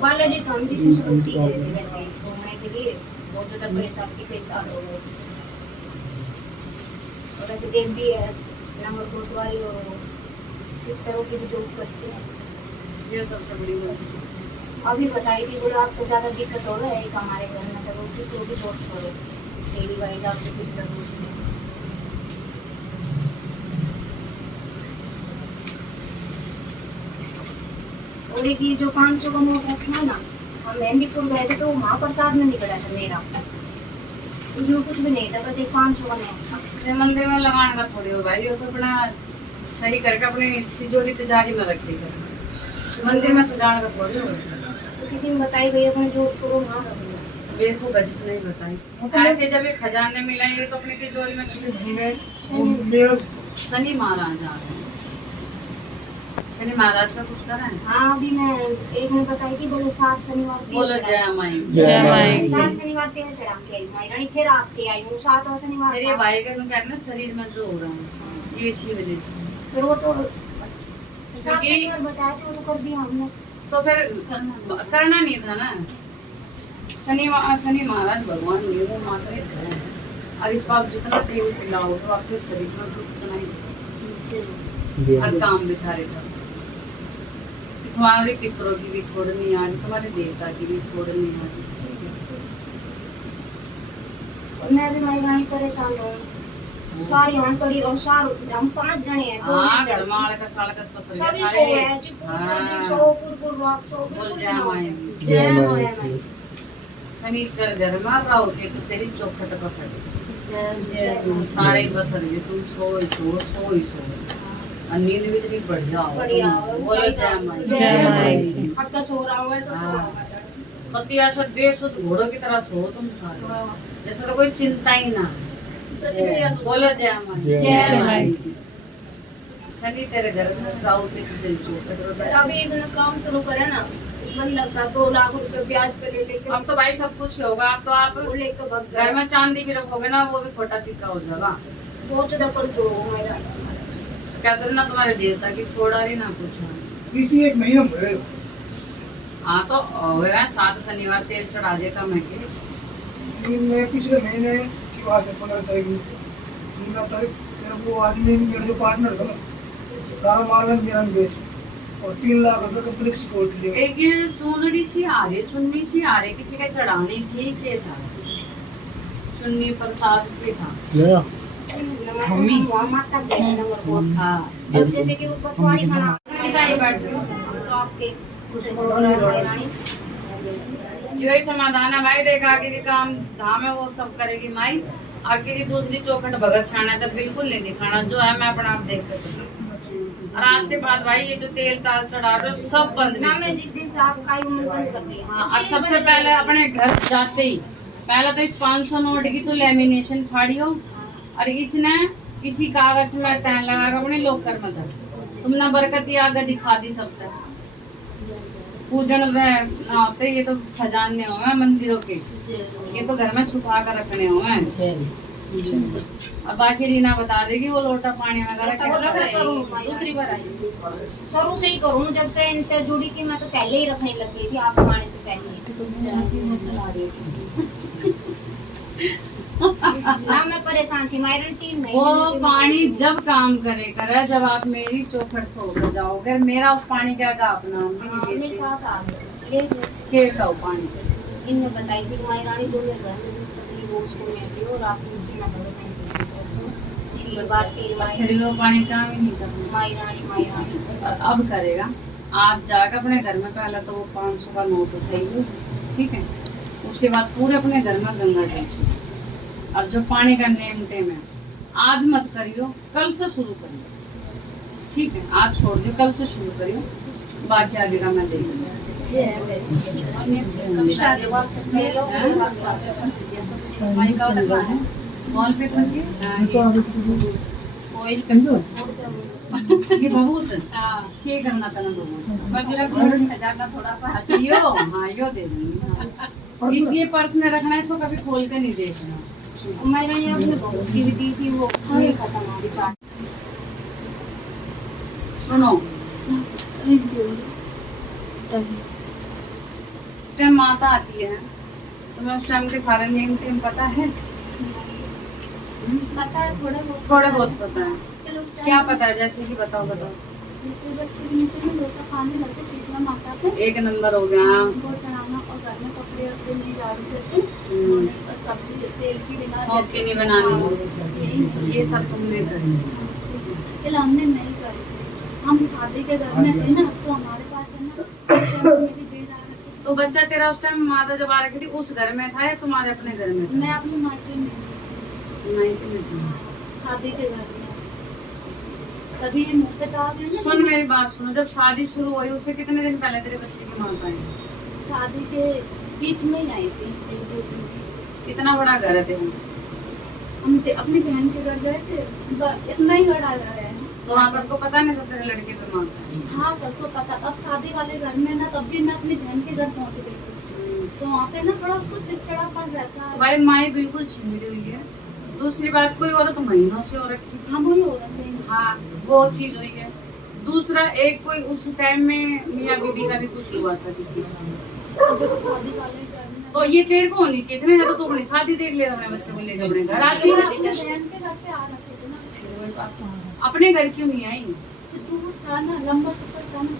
बालाजी तो हम जी सुनती है वैसे घूमने के लिए बहुत ज़्यादा परेशान की कई साल हो गए। और वैसे देख भी है नंबर कोट वाली और तरह की भी जॉब करती है। ये सबसे बड़ी बात है। अभी बताई थी बोला आपको ज़्यादा दिक्कत हो रहा है एक हमारे घर में तो वो भी जॉब कर रहे थे डेली वाइज आपको दिक्कत हो उसमें। और एक ये जो 500 का नोट रखा है ना, हम मेहंदीपुर गए थे तो वहाँ प्रसाद में निकला था मेरा, उसमें कुछ भी नहीं था, बस एक 500 का नोट था। ये मंदिर में लगाने का थोड़ी हो भाई, वो तो अपना सही करके अपनी तिजोरी तिजारी में रख देगा। मंदिर में सजाने का थोड़ी हो। तो किसी ने बताई भैया अपने जोत करो वहाँ रख दो। बेवकूफ है जिसने नहीं बताई। ऐसे जब ये खजाने मिला ये तो अपनी तिजोरी में शनि महाराज आ रहे हैं। शनि महाराज का कुछ करा है? हाँ अभी मैं एक ने बताई थी बोले 7 शनिवार बोलो जय माई। जय माई। 7 शनिवार तेल चढ़ा के आई माई रानी, फिर आपके आई हूँ 7 शनिवार। मेरे भाई का कहते हैं शरीर में जो हो रहा है ये इसी वजह से। फिर वो तो 7 शनिवार बताया तो वो तो कर दिया हमने। तो फिर करना नहीं था ना। शनि महाराज भगवान ये वो मात्र है। और इस बात जितना तेल पिलाओ तो आपके शरीर में तो उतना ही और काम भी थारे था। तुम्हारे पितरों की भी थोड़ी नहीं आ रही, तुम्हारे देवता की भी थोड़ी नहीं आ रही। मैं भी माई रानी परेशान हूँ। सारी हम पड़ी और हम 5 जने हैं। हाँ घर में आले का साल का पसंद सभी सो है चिपुर सो पुरपुर रात सो बोल जय माई। जय माई। शनिचर घर में रहो के तो तेरी चौखट पकड़ सारे बसर गए तुम सो ही सो और नींद भी तेरी बढ़िया हो। बोलो जय माई। जय माई। खट्टा सो रहा हो ऐसा सो रहा है। कति ऐसा बेसुध घोड़ों की तरह सो तुम सारे, जैसे तो कोई चिंता ही ना। बोलो जय माई। जय माई। शनि तेरे घर में राहु के दिल चौखट। अभी इसने काम शुरू करे ना, बंदा सा 2 लाख रुपए ब्याज पे ले लेके। अब तो भाई सब कुछ होगा। अब तो आप घर में चांदी भी रखोगे ना वो भी खोटा सिक्का हो जाएगा। बहुत ज्यादा कर्ज हो मेरा। क्या करो ना तुम्हारे देवता की थोड़ा ही ना कुछ इसी एक महीना भरे। हाँ तो होगा 7 शनिवार तेल चढ़ा देगा मैं के। मैं पिछले महीने की बात है 15 तारीख में 15 तारीख वो आदमी मेरा जो पार्टनर था ना सारा माल मेरा बेच और 3 लाख रुपए का पुलिस कोर्ट लिया। एक ये चुनरी सी आ रही किसी का चढ़ानी थी के था चुन्नी प्रसाद के था मम्मी माता गए नंबर 4। हाँ जब जैसे कि वो पकवाड़ी खाना तो आपके कुछ बोल रहा है रानी। यही समाधान है भाई। देखा आगे के काम धाम है वो सब करेगी माई। और किसी दूसरी चौखट भगत छाना तो बिल्कुल नहीं दिखाना, जो है मैं अपना आप देख कर चलूँ। और आज के बाद भाई ये जो तेल ताल चढ़ा रहे हो सब बंद ना मैं जिस दिन से आपका ही उम्र बंद कर दिया। हाँ और सबसे पहले अपने घर जाते ही पहले तो इस 500 नोट की तो लेमिनेशन फाड़ियो और इसने किसी कागज में तैन लगा अपने लॉकर में था। तुमने बरकती आगे दिखा दी सब तक पूजन होते ये तो खजाने हुए मंदिरों के, ये तो घर में छुपा कर रखने हुए। अब बाकी रीना बता देगी वो लोटा पानी वगैरह दूसरी बार आई शुरू से ही करूँ। जब से इनसे जुड़ी थी मैं तो पहले ही रखने लग गई थी आप आने से पहले। ना मैं परेशान थी मायरन 3 महीने वो पानी जब काम करे जब आप मेरी चौखट सो हो जाओगे, मेरा उस पानी का आप नाम भी नहीं मेरी लेते। सास आ गई के का पानी इनमें बताई थी माई रानी जो मेरे घर में तकलीफ हो उसको मैं भी और रात में जीना पड़ता है बार 3 महीने फिर वो पानी काम ही नहीं करना। माई रानी अब करेगा, आप जाकर अपने घर में पहले तो वो 500 का नोट उठाइए, ठीक है। उसके बाद पूरे अपने घर में गंगा जल छीटिए। अब जो पानी का नेम टेम है, आज मत करियो, कल से शुरू करियो, ठीक है। आज छोड़ दियो, कल से शुरू करियो, बाकी आगे का मैं देख लूंगा। वॉलपेपर की ऑयल ये बहुत क्या करना था ना बहुत थोड़ा सा अच्छा यो दे दूंगी। इस ये पर्स में रखना है, इसको कभी खोल के नहीं देखना। मैंने ये अपने बहू की भी दी थी वो खत्म हो गई। सुनो, जब माता आती है तुम्हें उस टाइम के सारे नेम टेम पता है? पता है थोड़ा बहुत पता है। क्या पता है? जैसे कि बताओ। जैसे बच्चे के नीचे में लोटा पानी भरके सीखना माता थे, एक नंबर हो गया। वो चढ़ाना और घर में कपड़े वपड़े नहीं झाड़ू जैसे और सब्जी तेल की बिना सौंफ की नहीं बनानी, ये सब तुमने करी। हमने नहीं करी थी। हम शादी के घर में थे ना, तो हमारे पास है ना मेरी बेट आ रखी थी। तो बच्चा तेरा उस टाइम माता जब आ रखी थी उस घर में था या तुम्हारे अपने घर में था? मैं अपनी मायके में नहीं, शादी के घर में तभी ये मुँह पे दाग है ना। सुन मेरी बात सुनो, जब शादी शुरू हुई उससे कितने दिन पहले तेरे बच्चे की मौत आई? शादी के बीच में ही आई थी, 1-2 दिन। कितना बड़ा घर है तेरा? हम अपनी बहन के घर गए थे, इतना ही घर आ रहा है। तो वहाँ सबको पता नहीं था तेरे लड़के पे मौत आई? हाँ सबको पता। अब शादी वाले घर में ना, तब भी मैं अपनी बहन के घर पहुँच गई थी, तो वहाँ पे ना थोड़ा उसको चिड़चिड़ापन रहता है। भाई माई बिल्कुल छिंदी हुई है। दूसरी बात, कोई औरत महीनों से हो रखी। हाँ वही हो रहा है। हाँ वो चीज हुई है। दूसरा, एक कोई उस टाइम में मियाँ बीबी का भी कुछ हुआ था किसी का, अब देखो शादी वाले घर में तो ये तेरे को होनी चाहिए। इतने ज्यादा तो अपनी शादी देख ले, अपने बच्चे को लेकर अपने घर आती है। अपनी बहन के घर पे आ रखे थे ना, अपने घर क्यों नहीं आई? दूर था ना, लंबा सफर था ना।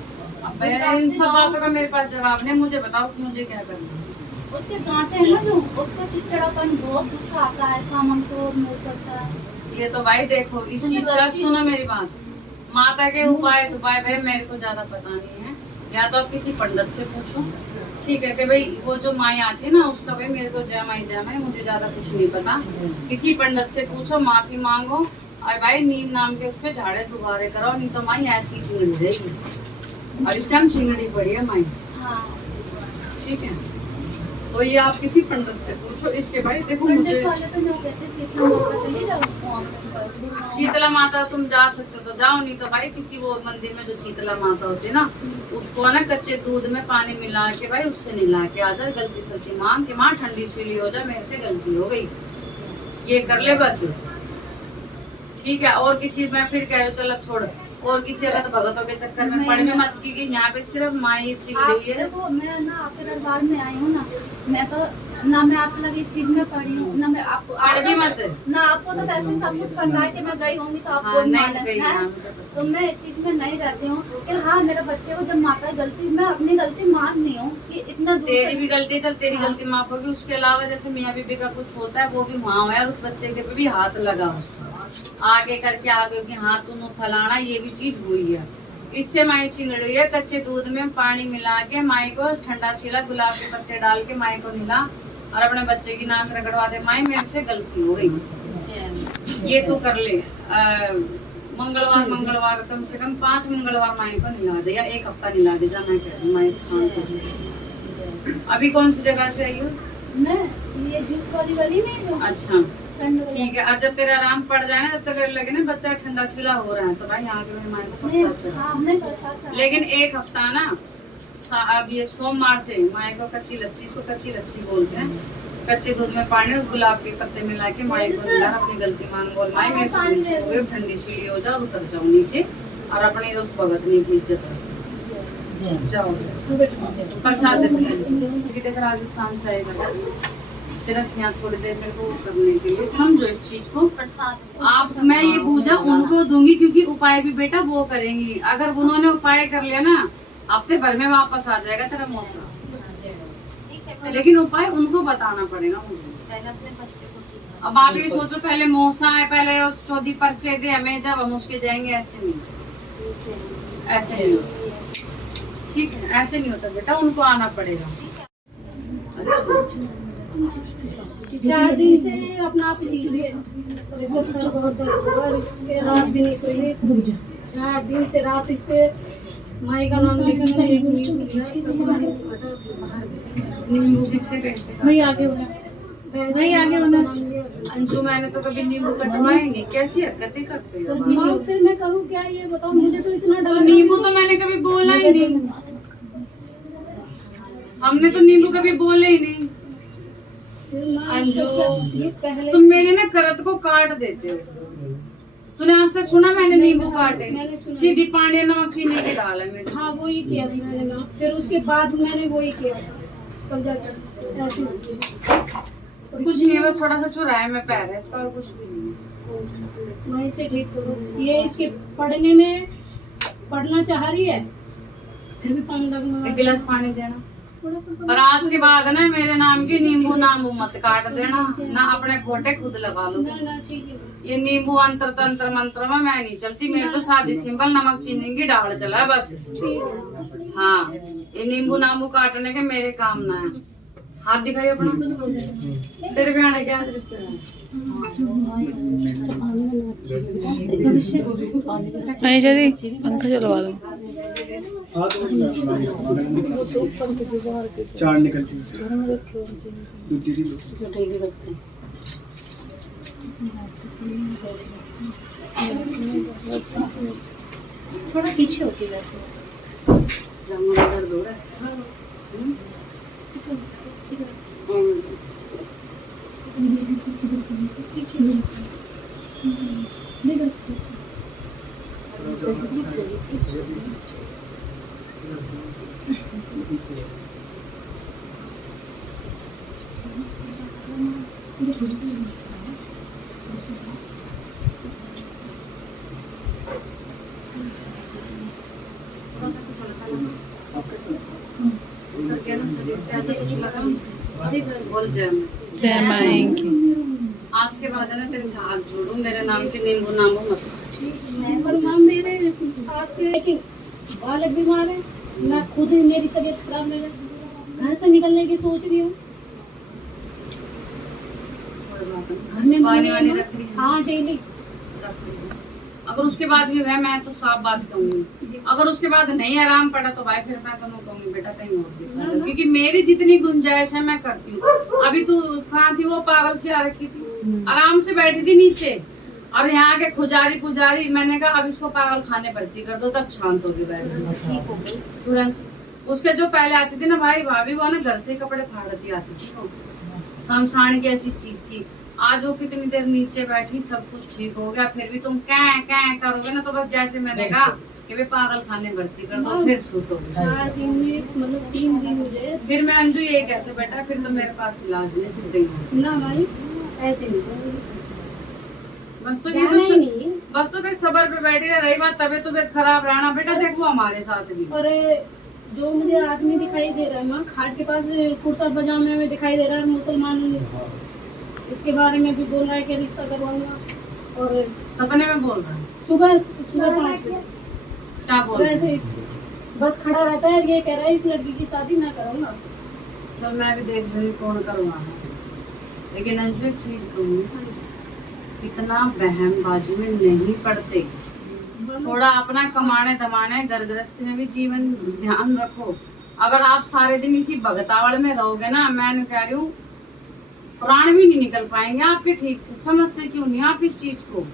अब इन सब बातों का मेरे पास जवाब नहीं। मुझे बताओ कि मुझे क्या करना है। उसके गांठे हैं ना, जो उसका चिड़चिड़ापन, बहुत गुस्सा आता है, सामान को मोड़ करता है। ये तो भाई देखो, इस चीज का सुनो मेरी बात। माता के उपाय भाई मेरे को ज्यादा पता नहीं है। या तो आप किसी पंडित से पूछो, ठीक है, कि भाई वो जो माई आती है ना उसका भाई मेरे को जय माई, मुझे ज्यादा कुछ नहीं पता। किसी पंडित से पूछो, माफी मांगो, और भाई नीम नाम के उसपे झाड़े दोबारे करो, नहीं तो माई ऐसी चिंगड़ी रहेगी। और इस टाइम चिंगड़ी पड़ी है माई, हाँ ठीक है। तो ये आप किसी पंडित से पूछो। इसके भाई देखो, मुझे पंडित वाले तो जो कहते हैं शीतला माता चली जाओ, शीतला माता तुम जा सकते हो तो जाओ, नहीं तो भाई किसी वो मंदिर में जो शीतला माता होती है ना, उसको ना कच्चे दूध में पानी मिला के भाई उससे नहला के आ जा। गलती सलती मांग के, माँ ठंडी सीढ़ी हो जा, मेरे से गलती हो गई, ये कर ले बस, ठीक है। और किसी मैं फिर कह रही चल अब छोड़, और किसी अगर भगतों के चक्कर में पड़ने मत, क्योंकि यहाँ पे सिर्फ माई चिंगड़ी हुई है। देखो मैं ना आपके दरबार में आई हूँ ना, मैं तो ना मैं आप लगी चीज में पढ़ी हूँ, ना मैं आपको भी मत ना आपको तो वैसे ही सब कुछ पता है कि मैं गई होंगी तो आपको हाँ, नहीं मालूम गई, है। हाँ, मुझे पता। तो मैं इस चीज में नहीं रहती हूँ कि हाँ मेरे बच्चे को जब माता गलती, मैं अपनी गलती माननी हूँ कि इतना दूर तेरी से भी गलती चल, तेरी हाँ। गलती माफ होगी। उसके अलावा जैसे मियाँ बीबी का कुछ होता है वो भी वहाँ है, और उस बच्चे के पे भी हाथ लगा उसका, आगे करके आगे कि हाँ तू फलाना, ये भी चीज हुई है। इससे माई चिंगड़ी हुई है। कच्चे दूध में पानी मिला के माई को ठंडा सीला गुलाब के पत्ते डाल के माई को मिला और अपने बच्चे की नाक रगड़वा दे। माई मेरे से गलती हो गई, ये तू कर ले। मंगलवार कम से कम 5 मंगलवार माई को निला दे, या 1 हफ्ता निला दे जा। मैं कह रही हूँ माई को। अभी कौन सी जगह से आई हो? मैं ये जूस वाली वाली नहीं हूँ। अच्छा ठीक है। और जब तेरा आराम पड़ जाए ना, जब तक लगे ना बच्चा ठंडा सीला हो रहा है, तो भाई यहाँ के माई को प्रसाद चढ़ा। लेकिन 1 हफ्ता ना, अब ये सोमवार से माई को कच्ची लस्सी, इसको कच्ची लस्सी बोलते हैं, कच्चे दूध में पानी और गुलाब के पत्ते मिला के माई को मिला, अपनी गलती मान बोल, माई मेरे से नीचे हो गई, ठंडी सीढ़ी हो जाओ, उतर जाओ नीचे, और अपनी उस भगतनी की इज्जत जाओ। प्रसाद देते राजस्थान से आएगा, सिर्फ यहाँ थोड़ी देर मेरे को करने के लिए, समझो इस चीज को। आप मैं ये बूझा उनको दूंगी क्योंकि उपाय भी बेटा वो करेंगी। अगर उन्होंने उपाय कर लिया ना हफ्ते भर में वापस आ जाएगा तेरा मौसम, लेकिन उपाय उनको बताना पड़ेगा मुझे। अब आप ये सोचो पहले मौसा है, पहले 14 पर्चे दे हमें, जब हम उसके जाएंगे। ऐसे नहीं, ऐसे नहीं होता, ठीक है, ऐसे नहीं होता बेटा, उनको आना पड़ेगा। अच्छा 4 दिन से अपना आप लीजिए, इसका सर बहुत दर्द हो रहा है, इसके रात भी नहीं सोई, 4 दिन से रात इसके माई का नाम लिखना है, नींबू किसके कैसे नहीं आगे होना, नहीं आगे होना। अंजू मैंने तो कभी नींबू कटवाए नहीं, कैसी हरकतें करते हो? माँ फिर मैं करूँ क्या, ये बताओ, मुझे तो इतना तो डर। नींबू तो मैंने कभी बोला ही नहीं, हमने तो नींबू कभी बोले ही नहीं। अंजू तुम मेरे ना करत को काट देते हो। तूने आज तक सुना मैंने नींबू काटे? सीधी पानी नमक चीनी के डाला मेरे। हाँ वो ही किया था मैंने ना, फिर उसके बाद मैंने वो ही किया तब जाकर ऐसे कुछ नहीं है, बस थोड़ा सा चुराया में पैर है इसका, और कुछ भी नहीं है। वहीं से ठीक करो। ये इसके पढ़ने में पढ़ना चाह रही है, फिर भी पानी लगना। एक गिलास पानी देना, और आज के बाद ना मेरे नाम की नींबू नांबू मत काट देना ना, अपने खोटे खुद लगा लो। ये नींबू अंतर तंत्र मंत्र में मैं नहीं चलती, मेरे तो सादी सिंपल नमक चीनी की डाल चला है बस। हाँ ये नींबू नांबू काटने के मेरे काम ना है। हाथ दिखाइए अपना, तेरे भी आने के यहाँ मनीषा दी पंखा चलवा दो। चार निकल थोड़ा पीछे होके बैठो, जामुन दर्द हो रहा है। बोल जय माएंगे। आज के बाद है ना तेरे से हाथ जोड़ू, मेरे नाम के नींबू नामो मत। पर माँ मेरे लेकिन बालक बीमार है, मैं खुद ही मेरी तबीयत खराब, मेरे घर से निकलने की सोच रही हूँ। घर में पानी वानी रख रही है? हाँ डेली। अगर उसके बाद भी है, मैं तो साफ बात कहूंगी, अगर उसके बाद नहीं आराम पड़ा तो भाई फिर मैं तो नहीं कहूंगी बेटा कहीं और दिखा दो, क्योंकि मेरी जितनी गुंजाइश है मैं करती हूँ। अभी तू कहाँ थी, वो पागल सी आ रखी थी, आराम से बैठी थी नीचे, और यहाँ के खुजारी पुजारी, मैंने कहा अब इसको पागल खाने भर्ती कर दो, तब शांत होगी बैठ तुरंत। उसके जो पहले आती थी ना भाई भाभी, वो ना घर से कपड़े फाड़ती आती थी, शमशान की ऐसी चीज थी। आज वो कितनी देर नीचे बैठी, सब कुछ ठीक हो गया, फिर भी तुम क्या करोगे ना, तो बस जैसे मैंने कहा कि वे पागल खाने भर्ती कर दो, फिर सूट हो गया। 4 दिन में मतलब 3 दिन हो जाए, फिर मैं अंजू ये कहती हूँ बेटा फिर तो मेरे पास इलाज नहीं, फिर देंगे ना भाई ऐसे नहीं, बस तो जाना ही नहीं। बस तो फिर सबर पे बैठी रही बात, तबीयत तबीयत खराब रहना बेटा, देखो हमारे साथ भी। और जो मुझे आदमी दिखाई दे रहा है माँ, खाट के पास कुर्ता पजामे में दिखाई दे रहा है, मुसलमान, इसके बारे में भी बोल रहा है कि रिश्ता करवाऊंगा, और सपने में बोल रहा है, सुबह 5 बजे क्या बोल रहा है? वैसे बस खड़ा रहता है, ये कह रहा है इस लड़की की शादी मैं करूंगा। चल मैं भी देख रही कौन करवाना, लेकिन अंजू एक चीज कहूँगी, इतना बहमबाजी में नहीं पड़ते, थोड़ा अपना कमाने दमाने घर गृहस्थी में भी जीवन ध्यान रखो। अगर आप सारे दिन इसी भगतावड़ में रहोगे ना, मैं कह रही हूँ प्राण भी नहीं निकल पाएंगे आपके ठीक से। समझते क्यों नहीं आप इस चीज को?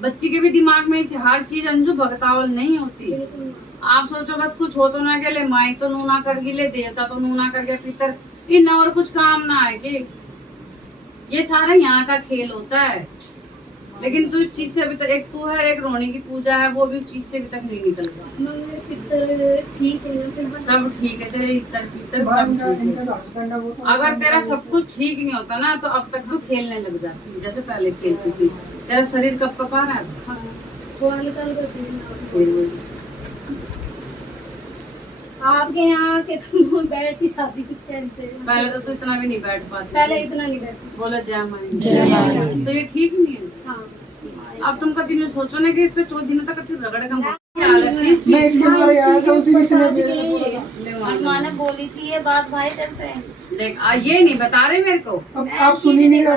बच्ची के भी दिमाग में हर चीज अंजू भगतावल नहीं होती। आप सोचो बस कुछ हो तो ना गए, माई तो नूना कर गिले, देवता तो नूना कर गया, पितर इन और कुछ काम ना आए कि ये सारा यहाँ का खेल होता है। लेकिन तू इस चीज से अभी तक, एक तू है, एक रोनी की पूजा है, वो भी उस चीज से अभी तक नहीं निकल गया। ठीक है सब ठीक है, तेरे इतर पितर सब ठीक है। अगर तेरा सब कुछ ठीक नहीं होता ना तो अब तक तू खेलने लग जाती जैसे पहले खेलती थी। तेरा शरीर कब कपा रहा है? आपके यहाँ के तुम बैठ ही जाती कुछ चैन से। पहले तो तू इतना भी नहीं बैठ पाती। पहले इतना नहीं बैठती। बोलो जय माई। जय माई। तो ये ठीक नहीं है। हाँ। अब तुम कभी नहीं सोचो ना कि इसमें 14 दिनों तक कभी रगड़ कम क्या हालत है इसकी? मैं इसके बारे आया था उस दिन इसने मेरे माँ ने बोली थी ये बात भाई तेरे से। देख ये नहीं बता रहे मेरे को। अब आप सुनी नहीं रहा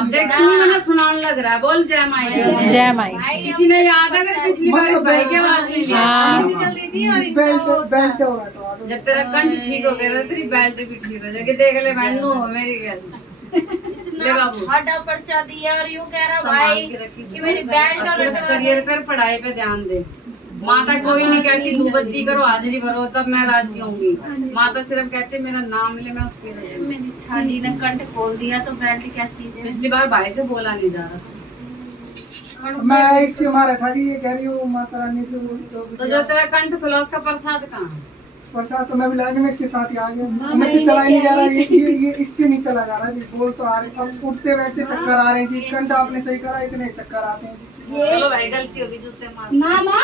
अब देख तू ही मैंने सुनाने लग रहा है। बोल जय माई। जय माई। किसी ने याद अगर पिछली बार इस भाई की आवाज नहीं लिया। बेल्ट हो रहा था। जब तेरा कंठ ठीक हो गया तेरी बेल्ट भी ठीक हो जाएगी। देख ले बहनू मेरी गल। ले बाबू हड्डा पर्चा दिया और यूँ कह रहा संभाल भाई के रखी। कि मेरी बेल्ट और सिर्फ करियर पर पढ़ाई पे ध्यान दे। माता कोई नहीं कहती धूपबत्ती करो हाजिरी भरो तब मैं राजी होंगी। माता सिर्फ कहती मेरा नाम ले मैं उसके राजी हूँ। थाली ने कंठ खोल दिया तो बेल्ट क्या चीज है? पिछली बार भाई से बोला नहीं जा रहा था। मैं इसके मारा था जी, ये कह रही हूँ माता रानी तो जो तेरा कंठ खुला उसका प्रसाद कहाँ है? प्रसाद तो मैं भी लाने में इसके साथ ही आ गया। मैं से चला ही नहीं जा रहा। ये इससे नहीं चला जा रहा जी। बोल तो आ रहे, अब उठते बैठते चक्कर आ रहे हैं जी। कंठ आपने सही करा, इतने चक्कर आते हैं जी। चलो भाई गलती होगी जूते मार। ना माँ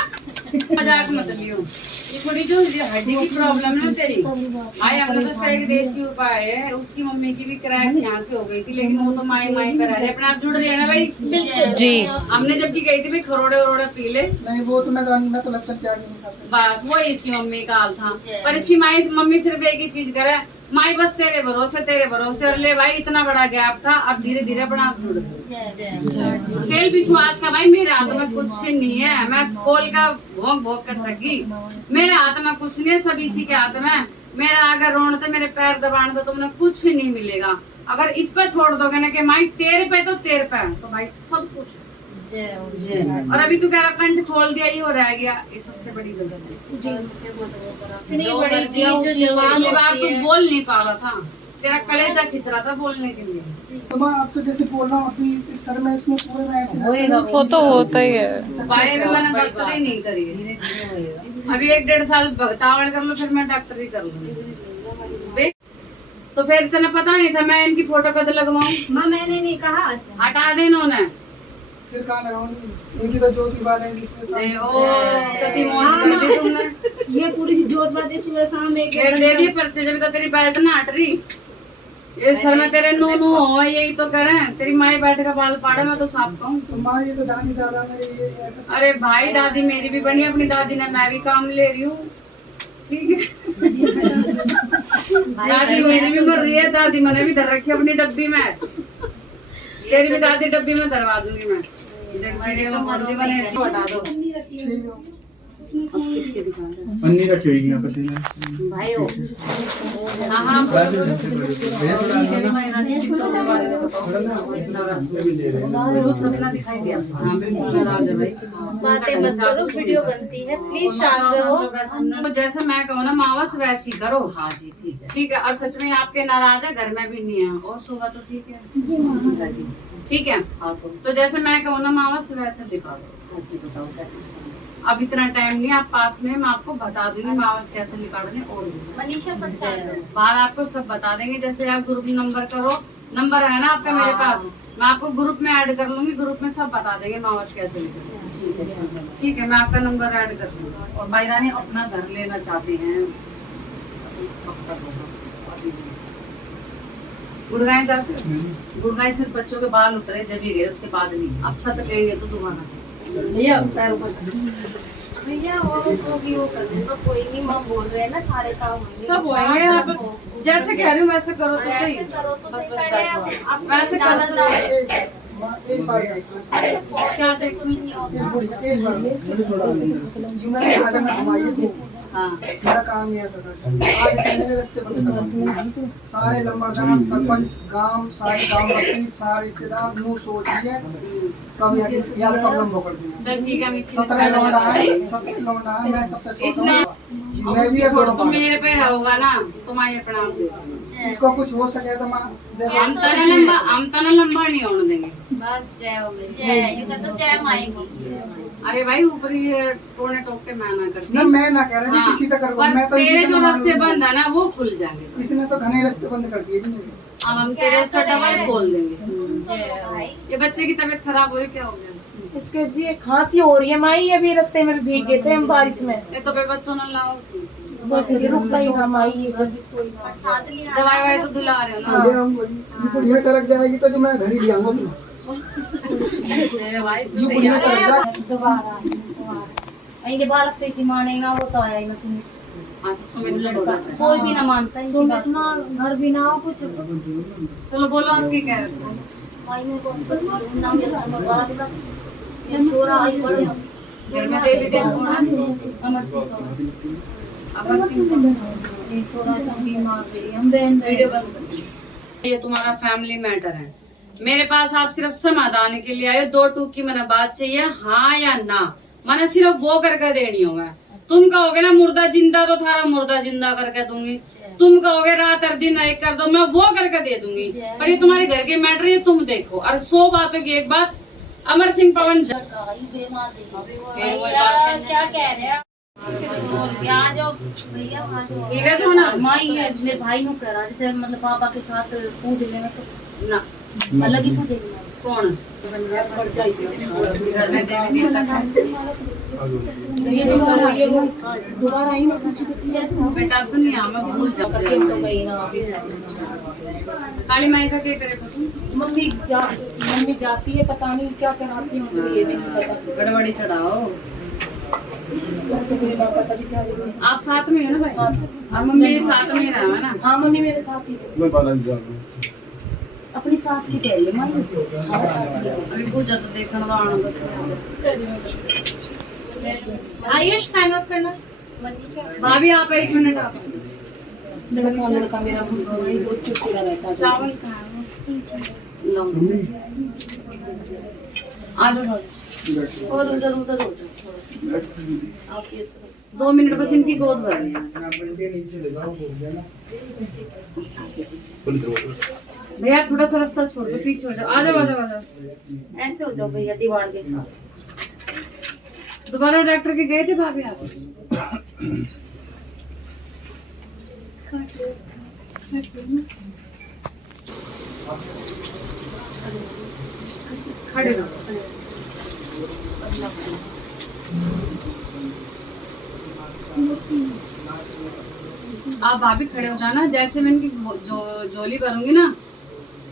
मजाक मत लियो। ये थोड़ी जो हड्डी की प्रॉब्लम है ना तेरी, भाई हमने बस एक देसी उपाय है। उसकी मम्मी की भी क्रैक यहाँ से हो गई थी लेकिन वो तो माई माई पर है। अपने आप जुड़ रही है ना भाई? बिल्कुल जी। हमने जबकि गई थी भाई खरोड़े वरोड़े पी ले। नहीं वो तो मैं तो लहसुन प्याज नहीं खाता। बस वो इसकी मम्मी का हाल था। पर इसकी माई मम्मी सिर्फ एक ही चीज करे, माई बस तेरे भरोसे और ले भाई इतना बड़ा गैप था। अब धीरे धीरे अपना आप जुड़ गए। खेल विश्वास का भाई मेरे हाथ में कुछ नहीं है। मैं खोल का भोग कर सकी। मेरे हाथ में कुछ नहीं है, सब इसी के हाथ में। मेरा अगर रोने मेरे पैर दबाने तो तुमने कुछ नहीं मिलेगा। अगर इस पे छोड़ दोगे ना कि माई तेरे पे तो तेरे पे तो भाई सब कुछ। और अभी तू कह रहा कंठ खोल दिया ही हो रह गया, ये सबसे बड़ी गलती है। पिछली बार तू बोल नहीं पा रहा था, तेरा कलेजा खिंच रहा था बोलने के लिए। तो मैं अब तो जैसे बोल रहा हूँ अभी सर में इसमें पूरे में ऐसे वो तो होता ही है। उपाय भी मैंने डॉक्टरी नहीं करी है। अभी 1-1.5 साल भगतावड़ कर लो फिर मैं डॉक्टरी कर लूंगी। तो फिर तेने पता नहीं था मैं इनकी फोटो कद लगवाऊं? माँ मैंने नहीं कहा। हटा दे इन्होंने। फिर कहाँ लगाऊंगी? इनकी तो ज्योति वाले तुमने ये पूरी जोत बातें सुबह शाम एक फिर दे दिए पर्चे। जब तो तेरी बेल्ट ना हट रही। ये सर में तेरे नू हो यही तो करें। तेरी माई बैठ कर बाल पाड़े मैं तो साफ कहूँ। तो माँ ये तो दादी दादा मेरे ये ऐसा। अरे भाई दादी मेरी भी बनी, अपनी दादी ने मैं भी काम ले रही हूँ। ठीक है दादी मेरी भी मर रही है। दादी मैंने भी धर रखी अपनी डब्बी में। तेरी भी दादी डब्बी में धरवा दूंगी मैं। वीडियो में मंदी बने अच्छी हटा दो। किसके दिखा अन्नी रखी हुई है पति ने भाई हो। हाँ सपना दिखाई दिया। हाँ बिल्कुल नाराज है भाई। बातें मत करो, वीडियो बनती है, प्लीज शांत रहो। तो जैसे मैं कहूँ ना मावस वैसी करो। हाँ जी ठीक है। ठीक है और सच में आपके नाराज है, घर में भी नहीं है और सुबह तो ठीक है। ठीक है तो जैसे मैं कहूँ ना मावस वैसे लिखा दो। बताओ कैसे? अब इतना टाइम नहीं, आप पास में मैं आपको बता दूंगी मावस कैसे निकालने। और मनीषा बाहर आपको सब बता देंगे। जैसे आप ग्रुप नंबर है ना आपका मेरे पास, मैं आपको ग्रुप में ऐड कर लूंगी। ग्रुप में सब बता देंगे मावस कैसे निकालने। ठीक है मैं आपका नंबर ऐड कर लूंगी। और भाई रानी अपना घर लेना चाहते हैं, गुड़गांव जाते हो? गुड़गांव सिर्फ बच्चों के बाल उतरे जब ही गए, उसके बाद नहीं। अब छत लेंगे तो दोबारा भैया वो कर दे तो कोई नहीं। माँ बोल रहे हैं ना सारे काम सब होंगे यहाँ पर। जैसे कह रही हूँ वैसे करो तो सही। बस वैसे करो। एक बार क्या देखो इस बुढ़ी एक बार मैंने आधा ना घुमाइए हाँ मेरा काम ये था आज से मेरे रास्ते बंद कर सारे लंबरदार सरपंच गांव सारे गांव बस्ती सारे रिश्तेदार नो सोच लिए कब यार कब लंबो कर दिया। चल ठीक है, 17 लौंडा है मैं सबसे इसने छोटा मैं भी अब तुम मेरे पे रहोगा ना, तुम्हारे प्रणाम दे। इसको कुछ हो सके तो मैं हम तना लंबा नहीं होने देंगे। बस जय हो गई, जय यू तो जय माएगी। अरे भाई ऊपर ये टोने टोक के मैं ना करती ना मैं ना कह रहा किसी तक कर मैं तो तेरे जो रास्ते बंद है ना वो खुल जाएंगे। इसने तो घने रास्ते बंद कर दिए जी मेरे। अब हम तेरे रास्ते डबल खोल देंगे। ये बच्चे की तबीयत खराब हो रही, क्या हो गया? इसके जी खांसी हो रही है माई, अभी रास्ते में भीग गए थे हम बारिश में। ये तो बच्चों ने लाओ तो फिर रुक गई हम आई दवाई वाई तो दिला रहे हो ना। ले आऊंगा जी ये बुढ़िया टरक जाएगी तो जो मैं घर ही ले आऊंगा ये बुढ़िया टरक जा दोबारा इनके बालक पे मानेगा वो तो आया ही मशीन। कोई भी ना मानता है सुमित ना घर भी ना हो कुछ। चलो बोलो आप क्या कह रहे थे? भाई मेरे को नाम मेरा दोबारा दिला ये छोरा आई बड़े घर में देवी देव अमर सिंह ये छोरा तो बीमार है हम बहन वीडियो बंद। ये तुम्हारा फैमिली मैटर है, मेरे पास आप सिर्फ समाधान के लिए आए हो। 2 टूक की मैंने बात चाहिए, हाँ या ना, मैंने सिर्फ वो करके देनी हो। मैं तुम कहोगे ना मुर्दा जिंदा तो थारा मुर्दा जिंदा करके दूंगी, तुम कहोगे रात और दिन एक कर दो, मैं वो करके दे दूंगी। पर ये तुम्हारे घर के मैटर है, तुम देखो। और 100 बातों की एक बात, अमर सिंह पवन क्या कह रहे हैं यहाँ जो भैया ठीक है सोना माई है मेरे भाई नु कह रहा जैसे मतलब पापा के साथ पूज लेना तो ना अलग ही पूजेगी। कौन घर में देवी देवता दोबारा आई मैं पूछी तो बेटा दुनिया में भूल जाओ तो गई ना काली माई का क्या करे तुम? मम्मी जाती है पता नहीं क्या चढ़ाती है मुझे ये भी नहीं पता। गड़बड़ी चढ़ाओ सबसे पहले बात पता बेचारी को। आप साथ में हो ना भाई? और मम्मी साथ में रहा है ना? हाँ मम्मी मेरे साथ ही है। मैं बालाजी जा रहा हूँ। अपनी सास की कह रही है माई अभी पूजा तो देखने वाला आयुष फैन ऑफ करना भाभी आप 1 मिनट आप लड़का मेरा भाई बहुत चिड़चिड़ा रहता है। चावल कहाँ आ जाओ और उधर उधर हो जाओ 2 मिनट बस इनकी गोद भर। भैया थोड़ा सा रास्ता छोड़ दो, पीछे हो जाओ। आ जाओ आ जाओ आ जाओ, ऐसे हो जाओ भैया दीवार के साथ। दोबारा डॉक्टर के गए थे भाभी आप? खड़े रहो। आप भाभी खड़े हो जाना। जैसे मैं इनकी जोली भरूंगी ना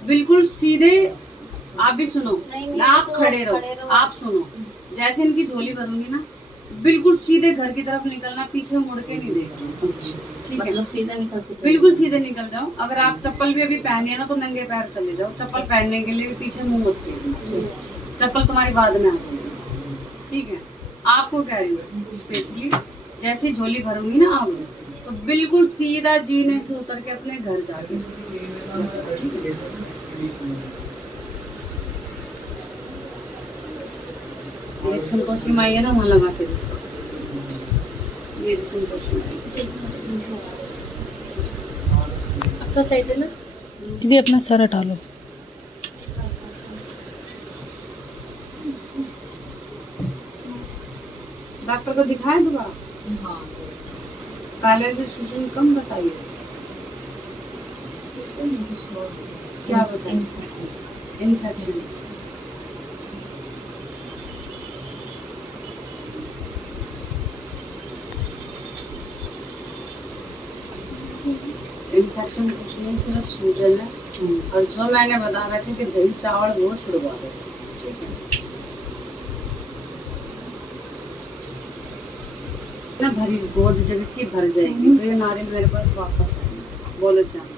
बिल्कुल सीधे, आप भी सुनो, आप खड़े रहो, आप सुनो। जैसे इनकी झोली भरूंगी ना बिल्कुल सीधे घर की तरफ निकलना, पीछे मुड़ के नहीं देखना, ठीक है? मतलब सीधा निकल के बिल्कुल सीधे निकल जाओ। अगर आप चप्पल भी अभी पहनी है ना तो नंगे पैर चले जाओ। चप्पल पहनने के लिए भी पीछे मुंह मत करो, चप्पल तुम्हारी बाद में आती है, ठीक है? आपको कह रही हूँ स्पेशली, जैसे झोली भरूंगी ना आप तो बिल्कुल सीधा जीने से उतर के अपने घर जाके, एक संतोषी माई है ना वहाँ लगा के देखो, ये संतोषी माई। अब तो सही है ना? दीदी अपना सर हटा लो। डॉक्टर को दिखाए दोबारा? हाँ, पहले से सुसुम कम बताइए। क्या बताइए? इन्फेक्शन। इन्फेक्शन कुछ नहीं, सिर्फ सूजन है। और जो मैंने बता रखा है कि दही चावल वो छुड़वा दो, ठीक है ना? भरी गोद जब इसकी भर जाएगी तो ये नारियल मेरे पास वापस आएगा। बोलो चाहे।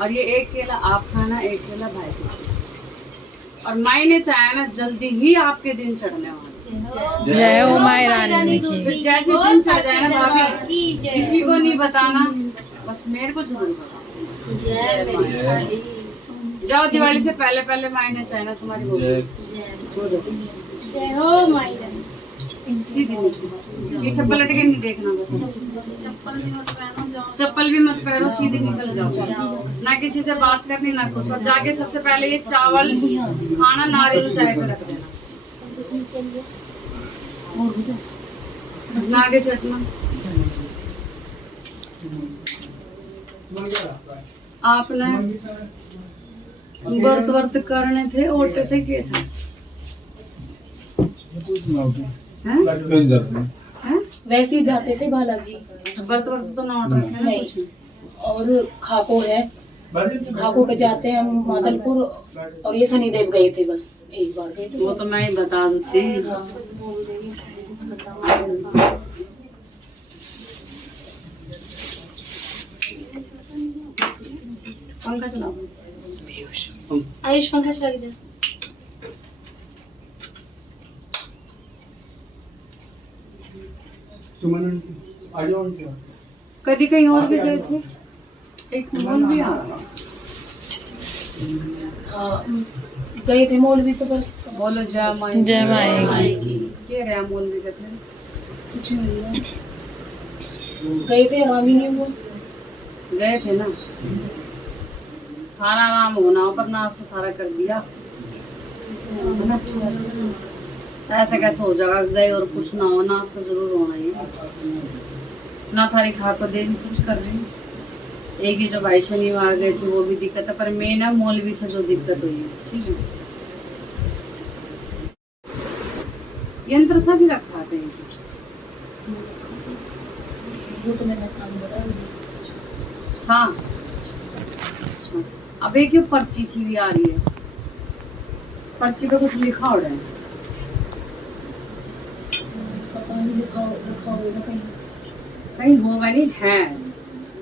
और ये 1 केला आप खाना, 1 केला भाई खाना। और माई ने चाहा ना जल्दी ही आपके दिन चढ़ने वाले, जय हो माई रानी की। फिर जैसे दिन चल जाए ना भाभी, किसी को नहीं बताना, बस मेरे को जरूर बताना। जाओ दिवाली से पहले पहले मायने चाहे ना तुम्हारी वो जय हो माई रानी। सीधी निकलो। ये चप्पल लटके नहीं देखना बस। चप्पल भी मत पहनो, सीधी निकल जाओ। ना किसी से बात करनी ना कुछ। और जाके सबसे पहले ये चावल खाना नारियल चाय पे रख देना। आगे चटना। आपने व्रत करने थे, ओटे थे के थे? हैं? वैसे ही जाते थे बालाजी। व्रत तो ना ओट रखे नहीं, और खाको है, खाको पे जाते हैं हम मादलपुर, और ये शनिदेव गए थे, बस एक बार गए थे। वो तो मैं ही बता देती। पंखा चलाओ। आयुष पंखा चला जा। कभी कहीं और भी गए थे? एक मॉल भी आ रहा। हाँ, गए थे मौलवी पे, बस बोलो जय माई। जय माई की। क्या रहा मौलवी का फिर? कुछ नहीं है, गए थे, आराम ही नहीं हुआ। गए थे ना, खाना आराम होना पर नाश्ता सारा कर दिया है ना? ऐसा कैसे हो जाएगा? गए और कुछ ना हो, नाश्ता जरूर होना ही है ना। थारी खा को दे कुछ कर रही। एक ही जो भाई शनिवार गए थे वो भी दिक्कत है, पर मैं ना मौलवी से जो दिक्कत हुई है, ठीक है। यंत्र सा भी रखा थे कुछ, वो तो मैंने काम बताया। हाँ। अब एक क्यों पर्ची सी भी आ रही है, पर्ची पे कुछ लिखा हो रहा है। पता नहीं रखा होगा कहीं। कहीं होगा नहीं है,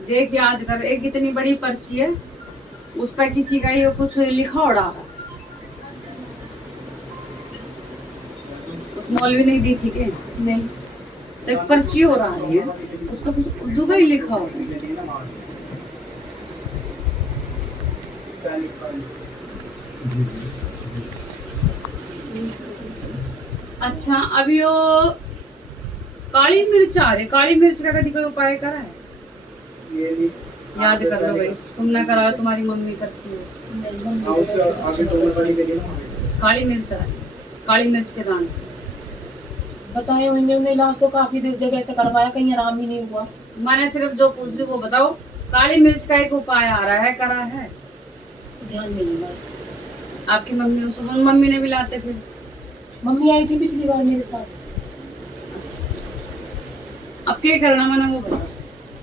देख याद कर। एक इतनी बड़ी पर्ची है, उस पर किसी का ये कुछ लिखा हो रहा है। उस मौलवी नहीं दी थी के? नहीं, तो एक पर्ची हो रहा है, उस पर कुछ उर्दू में ही लिखा हो रहा है। अच्छा, अब यो काली मिर्च आ रही। काली मिर्च का कभी कोई उपाय करा है? याद कर लो भाई, तुमने करा हो, तुम्हारी मम्मी करती है। काली मिर्च आ रही, काली मिर्च के दाने बताए उन्होंने इलाज तो काफी देर जगह से करवाया, कहीं आराम ही नहीं हुआ। मैंने सिर्फ जो पूछ रही वो बताओ। काली मिर्च का एक उपाय आ रहा है, करा है? ध्यान नहीं है। आपकी मम्मी, उस मम्मी ने भी लाते फिर? मम्मी आई थी पिछली बार मेरे साथ। अब क्या करना मैंने वो बता।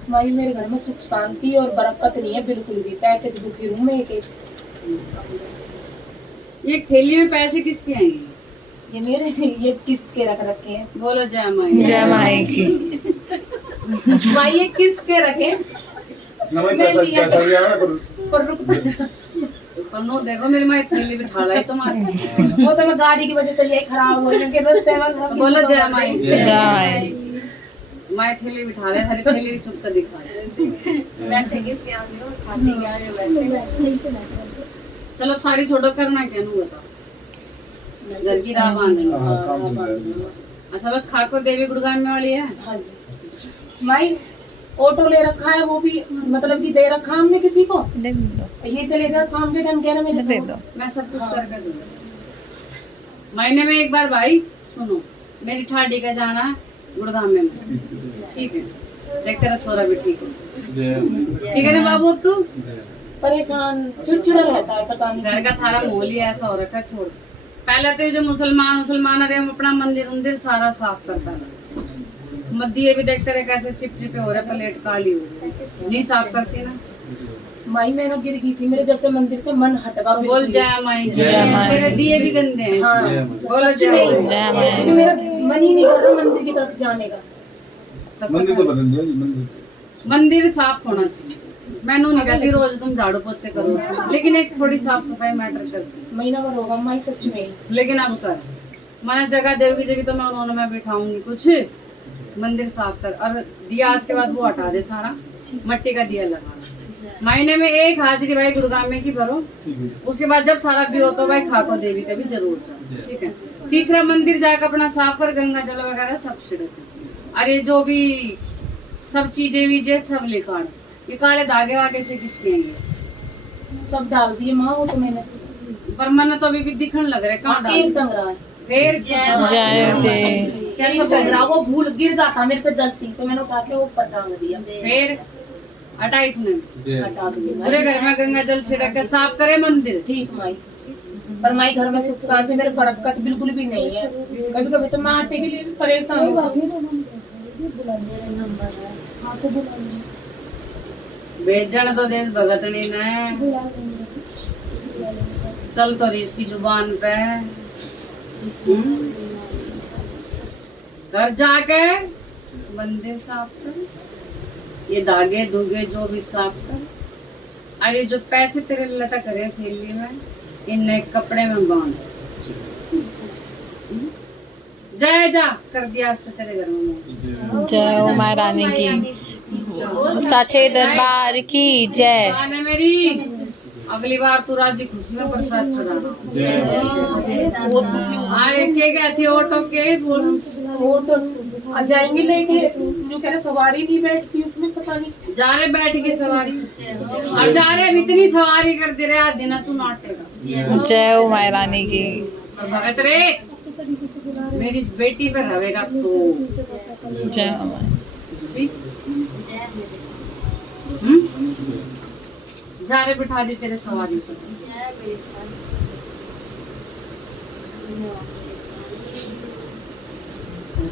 माई, मेरे घर में सुख शांति और बरकत नहीं है बिल्कुल भी। पैसे तो दुखी हूँ मैं। एक ये थैली में पैसे किसके आएंगे? ये मेरे ये किस्त के रख रखे हैं। बोलो जय माई। जय माई की। माई, ये किस्त के रखे पर रुक। और नो देखो मेरी माँ थैली बिठा लाई तुम्हारी। वो तो मैं गाड़ी की वजह से यही खराब हो रही है, रास्ते में। बोलो जय माई। जय माई। माँ थैली बिठा ले, हरी थैली चुप कर दिखा। चलो सारी छोड़ो, करना क्या नू बताओ। घर की राह बांधना। अच्छा, बस खाकर देवी गुड़गान में वाली है? हाँ जी। माई, ऑटो ले रखा है, वो भी मतलब कि दे रखा हमने किसी को। दे दो। ये चले जा शाम के टाइम, कहना मेरे दे दो। मैं सब कुछ करके दूंगा। महीने में एक बार भाई सुनो, मेरी ठाडी का जाना है गुड़गाम में, ठीक है? देख तेरा छोरा भी ठीक है, ठीक है ना बाबू? अब तू परेशान चिड़चिड़ा रहता है, पता नहीं। घर का थारा माहौल ही ऐसा हो रखा। छोड़, पहले तो ये जो मुसलमान रहे अपना मंदिर सारा साफ करता है। मद्दी ये भी देखते रहे कैसे चिपचिपे हो रहे, प्लेट काली हो रही, नहीं साफ करती ना। माई, मैं ना गिर गई थी, मेरे जब से मंदिर से मन हटगा। तो बोल जय माई। जय माई। तेरे दिए भी गंदे हैं। हाँ, बोलो जय माई। जय माई। क्योंकि मेरा मन ही नहीं कर रहा मंदिर की तरफ जाने का। मंदिर तो बदल दिया। मंदिर साफ होना चाहिए। मैनू नहीं कहती रोज तुम झाड़ू पोछे करो उसमें, लेकिन एक थोड़ी साफ सफाई मैटर करती। महीना भर होगा माई, सच में। लेकिन अब कर, मैंने जगह देगी जब तो मैं उन्होंने मैं बिठाऊंगी कुछ मंदिर साफ कर और दिया आज के बाद वो हटा दे सारा मट्टी का दिया लगाना महीने में 1 हाजिरी भाई गुड़गांव में की भरो उसके बाद जब थारा भी हो तो भाई खाको देवी का भी जरूर जाओ ठीक है। तीसरा मंदिर जाकर अपना साफ कर गंगा जल वगैरह सब छिड़क अरे जो भी सब चीजें वीजे सब लिखा ये काले धागे वागे से किसके हैं सब डाल दिए माँ वो तो मैंने पर मन तो अभी भी दिखने लग रहा है कहाँ एक टंग रहा है फिर कैसा टंग रहा वो भूल गिर गया था मेरे से गलती से मैंने उठा के ऊपर टांग दिया फिर हटा इसने हटा दीजिए पूरे घर में गंगा जल छिड़क के साफ करे मंदिर ठीक माई पर माई घर में सुख शांति मेरे बरकत बिल्कुल भी नहीं है कभी कभी तो मैं आटे के लिए भी परेशान हूँ बेचण तो देश भगतनी ने चल तो रही इसकी जुबान पे घर जाके मंदिर साफ कर ये धागे धुगे जो भी साफ कर अरे जो पैसे तेरे लटक रहे थैली में इन नए कपड़े में बांध जय जा कर दिया तेरे घर में जय हो माँ रानी की साचे दरबार की जय। आने मेरी अगली बार तू राजी खुशी में प्रसाद चढ़ाना के गए थे ऑटो के ऑटो जाएंगे लेके जो कह रहे सवारी नहीं बैठती उसमें पता नहीं जा रहे बैठ के सवारी और जा रहे अब इतनी सवारी कर दे रहे आज दिन तू नाटेगा जय हो माँ रानी की भगत रे मेरी इस बेटी पे रहेगा तो जय हो माँ जा रहे बिठा दी तेरे सवारी से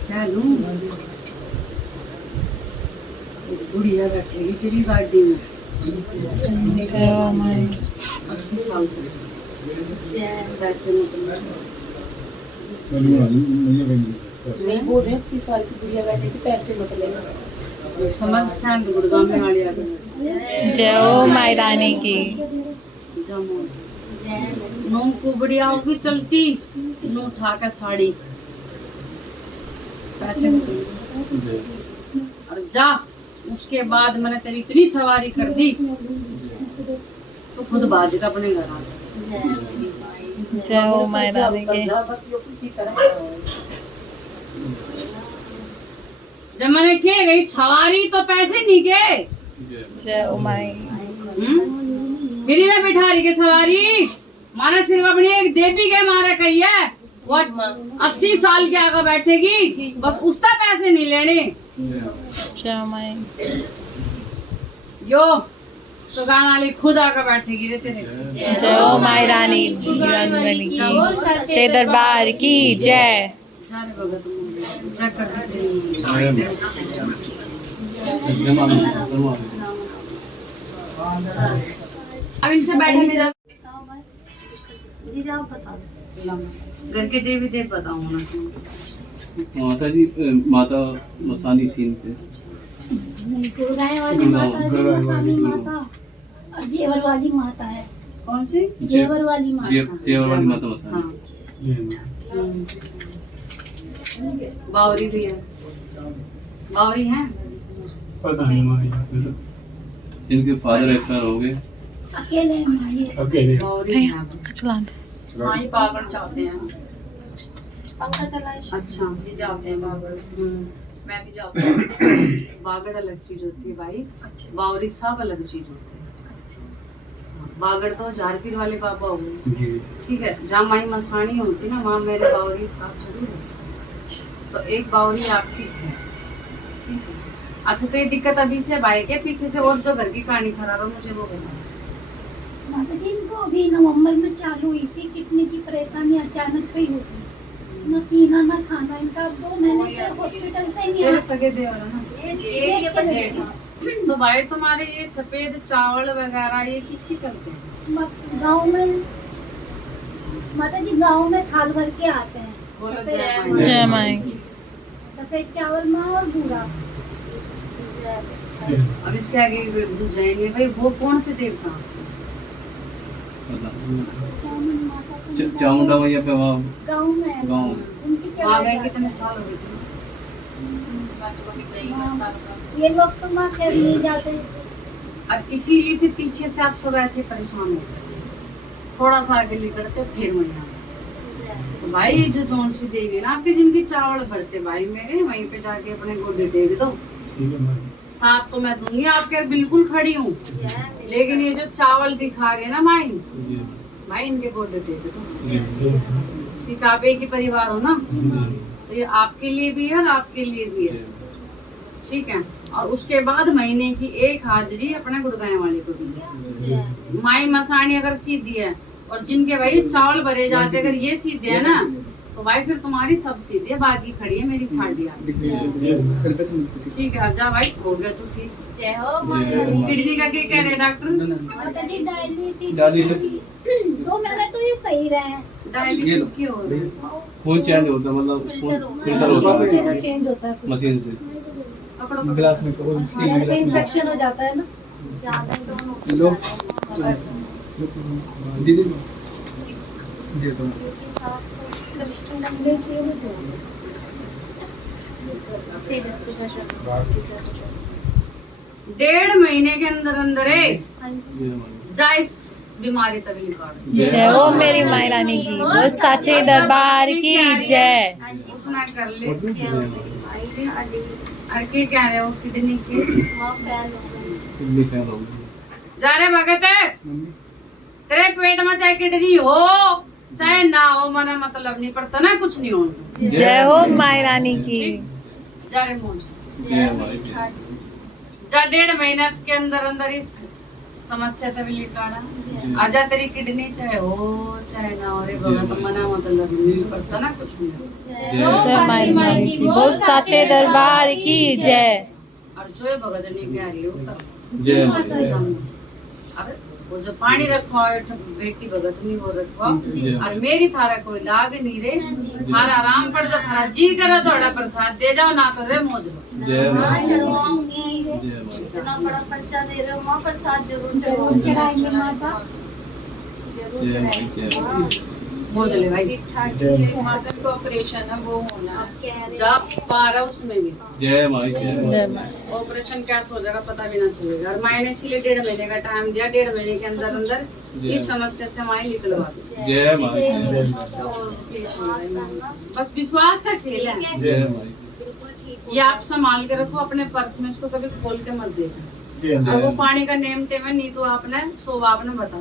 क्या लूं बुढ़िया बैठेगी तेरी गाड़ी में जय हो माँ 80 साल की पैसे नहीं बोल रहे 80 साल की बुढ़िया बैठे की पैसे मत लेना समझ शांत गुड़गांव में आड़ी आ गई जय हो माँ रानी की नू को बढ़िया होगी चलती नू उठा के साड़ी पैसे और जा उसके बाद मैंने तेरी इतनी सवारी कर दी तो खुद बाज का अपने घर आ जा जय हो माँ रानी की जब मैंने किए गई सवारी तो पैसे नहीं के जय हो माँ मेरी में बिठा रही के सवारी माने सिर्फ अपनी एक देवी के मारे कही है वो 80 साल के आगे बैठेगी बस उसका पैसे नहीं लेने जय हो माँ यो चुगान वाली खुद आकर बैठेगी रे तेरे जय हो माँ रानी की जय दरबार की जय। अब इनसे बैठने जा घर के देवी देव बताओ ना माता जी माता मसानी थी इनके गुड़गांव वाली माता है मसानी माता और जेवर वाली माता है कौन सी जेवर वाली माता जेवर वाली माता मसानी बावरी भी है बावरी है पता नहीं इनके फादर एक्सपायर हो गए अकेले अकेले बावरी है चला दो हाँ ये बागड़ चाहते हैं पंखा चलाए अच्छा ये जाते हैं बागड़ मैं भी जाती हूँ बागड़ अलग चीज होती है भाई बावरी सब अलग चीज होती है बागड़ तो झारपीर वाले बाबा हो गए ठीक है जहाँ माई मसानी होती ना वहाँ मेरे बावरी साहब जरूर होते तो एक बावरी आपकी है ठीक है अच्छा तो ये दिक्कत अभी से भाई के पीछे से और जो घर की कहानी खराब है मुझे वो बताओ माता जी इनको अभी नवंबर में चालू हुई थी किडनी की परेशानी अचानक से ही होती न पीना न खाना इनका 2 महीने से हॉस्पिटल से नहीं तेरे आया सगे देवर है ना तो भाई तुम्हारे ये सफेद चावल वगैरह ये किसकी चलते हैं गाँव में माता जी गाँव में थाल भर के आते हैं बोलो जय माँ सफेद चावल माँ और भूरा अब इसके आगे बुझाएंगे भाई वो कौन से देवता चामुंडा मैया पे वहाँ गाँव में गाँव वहाँ गए कितने साल हो गए थे? ये लोग तो माँ खैर नहीं जाते। और इसीलिए से पीछे से आप सब ऐसे परेशान हो गए, थोड़ा सा आगे निकलते फिर वहीं आ जाते। तो भाई ये जो जौन सी देवी है ना आपकी, जिनकी चावल भरते भाई मेरे, वहीं पे जाके अपने गोडे टेक दो। साथ तो मैं दूंगी आपके, बिल्कुल खड़ी हूँ, लेकिन ये जो चावल दिखा रहे ना माई, भाई इनके गोडे टेक दो। ठीक, आप एक ही परिवार हो ना, तो ये आपके लिए भी है और आपके लिए भी है। ठीक है, और उसके बाद महीने की एक हाजिरी अपने गुड़गांव वाले को भी है। माई मसानी अगर सीधी है, और जिनके भाई चावल भरे जाते अगर ये सीधे है ना, तो भाई फिर तुम्हारी सब सीधी है, बाकी खड़ी है मेरी फाड़ी। ठीक है, जा भाई, हो गया तू ठीक। जय हो माता दी। किडनी का क्या कह रहे हैं डॉक्टर? माता दी डायलिसिस 2 महीने तो ये सही रहे। डायलिसिस की हो रही है। खून चेंज होता है, मतलब खून फिल्टर होता मशीन से है जो चेंज होता है मशीन से। गिलास में इन्फेक्शन हो जाता है ना। लोग दीदी दे दो। 1.5 महीने के अंदर अंदर जा इस बीमारी तभी निकाल। जय हो मेरी माई रानी की, बोल साचे दरबार की जय। उसने कर ले। और क्या कह रहे हो किडनी की? जा रहे भगत, तेरे पेट में चाहे किडनी हो चाहे ना हो, मना मतलब नहीं पड़ता ना, कुछ नहीं होना। जय हो माई रानी की। जा रहे मौज जा। 1.5 महीने के अंदर अंदर इस समस्या तभी निकाला। आजा तेरी किडनी चाहे हो चाहे ना हो, रे भगत मना मतलब नहीं पड़ता ना, कुछ नहीं। जय माई रानी की, बोल साचे दरबार की जय। और जो भगत ने कह रही हो जय। अरे वो जो पानी रखवा बेटी भगत नहीं हो रखवा, और मेरी थारा कोई लाग नहीं रे, थारा आराम पड़ जा, थारा जी करा थोड़ा प्रसाद दे जाओ ना, तो रे मौज लो। चढ़वाऊंगी, इतना बड़ा पर्चा दे रहे हो माँ, प्रसाद जरूर चढ़ाएंगे माता, मौज ले भाई। माता का ऑपरेशन है वो होना, जा पा रहा उसमें भी। जय माई जय। ऑपरेशन कैसे हो जाएगा पता भी ना चलेगा। और माई ने इसलिए 1.5 महीने का टाइम दिया, 1.5 महीने के अंदर अंदर इस समस्या से माई निकलवा दी। जय माई। बस विश्वास का खेल है। जय माई। ये आप संभाल के रखो अपने पर्स में, इसको कभी खोल के मत देखो। और वो पानी का नेम टेम है, नहीं तो आपने सोबा आपने बता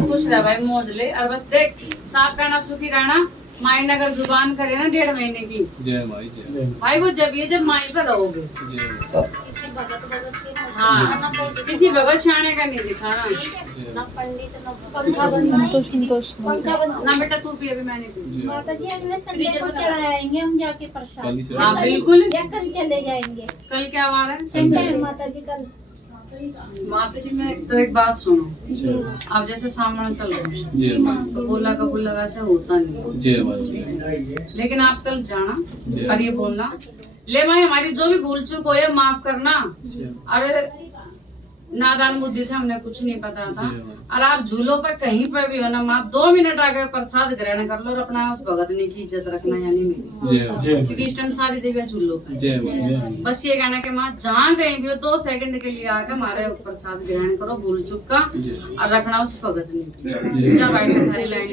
खुश रह भाई, मौज ले। और बस देख, साफ करना सुखी रहना। माई अगर जुबान करे ना 1.5 महीने की, जय माई जय। भाई वो जब ये जब माई पर रहोगे। किसी भगत के हाँ, किसी भगत शाने का नहीं दिखाना ना पंडित ना पंखा बनवाई, पंखा बन ना। बेटा तू भी, अभी मैंने पी। माता जी अगले संडे को चढ़ाएंगे हम जाके प्रसाद। हाँ बिल्कुल। या कल चले जाएंगे? कल क्या वार है? संडे है माता जी कल। माता जी मैं तो एक बात सुनो, आप जैसे सामने चल रहे हो जय माई। तो बोला का बोला वैसे होता नहीं, जय माई। लेकिन आप कल जाना और ये बोलना, ले भाई हमारी जो भी भूल चूक हो माफ करना। और नादान बुद्धि थे, हमने कुछ नहीं पता था। और आप झूलों पर कहीं पर भी हो ना माँ, 2 मिनट आगे प्रसाद ग्रहण कर लो और अपना उस भगत ने की इज्जत रखना, यानी मेरी, क्योंकि इस टाइम सारी देवियां झूलों पर। बस ये कहना कि माँ जहाँ कहीं भी हो 2 सेकंड के लिए आकर हमारे प्रसाद ग्रहण करो भूल चूक का, और रखना उस भगत ने की। जब आई हमारी लाइन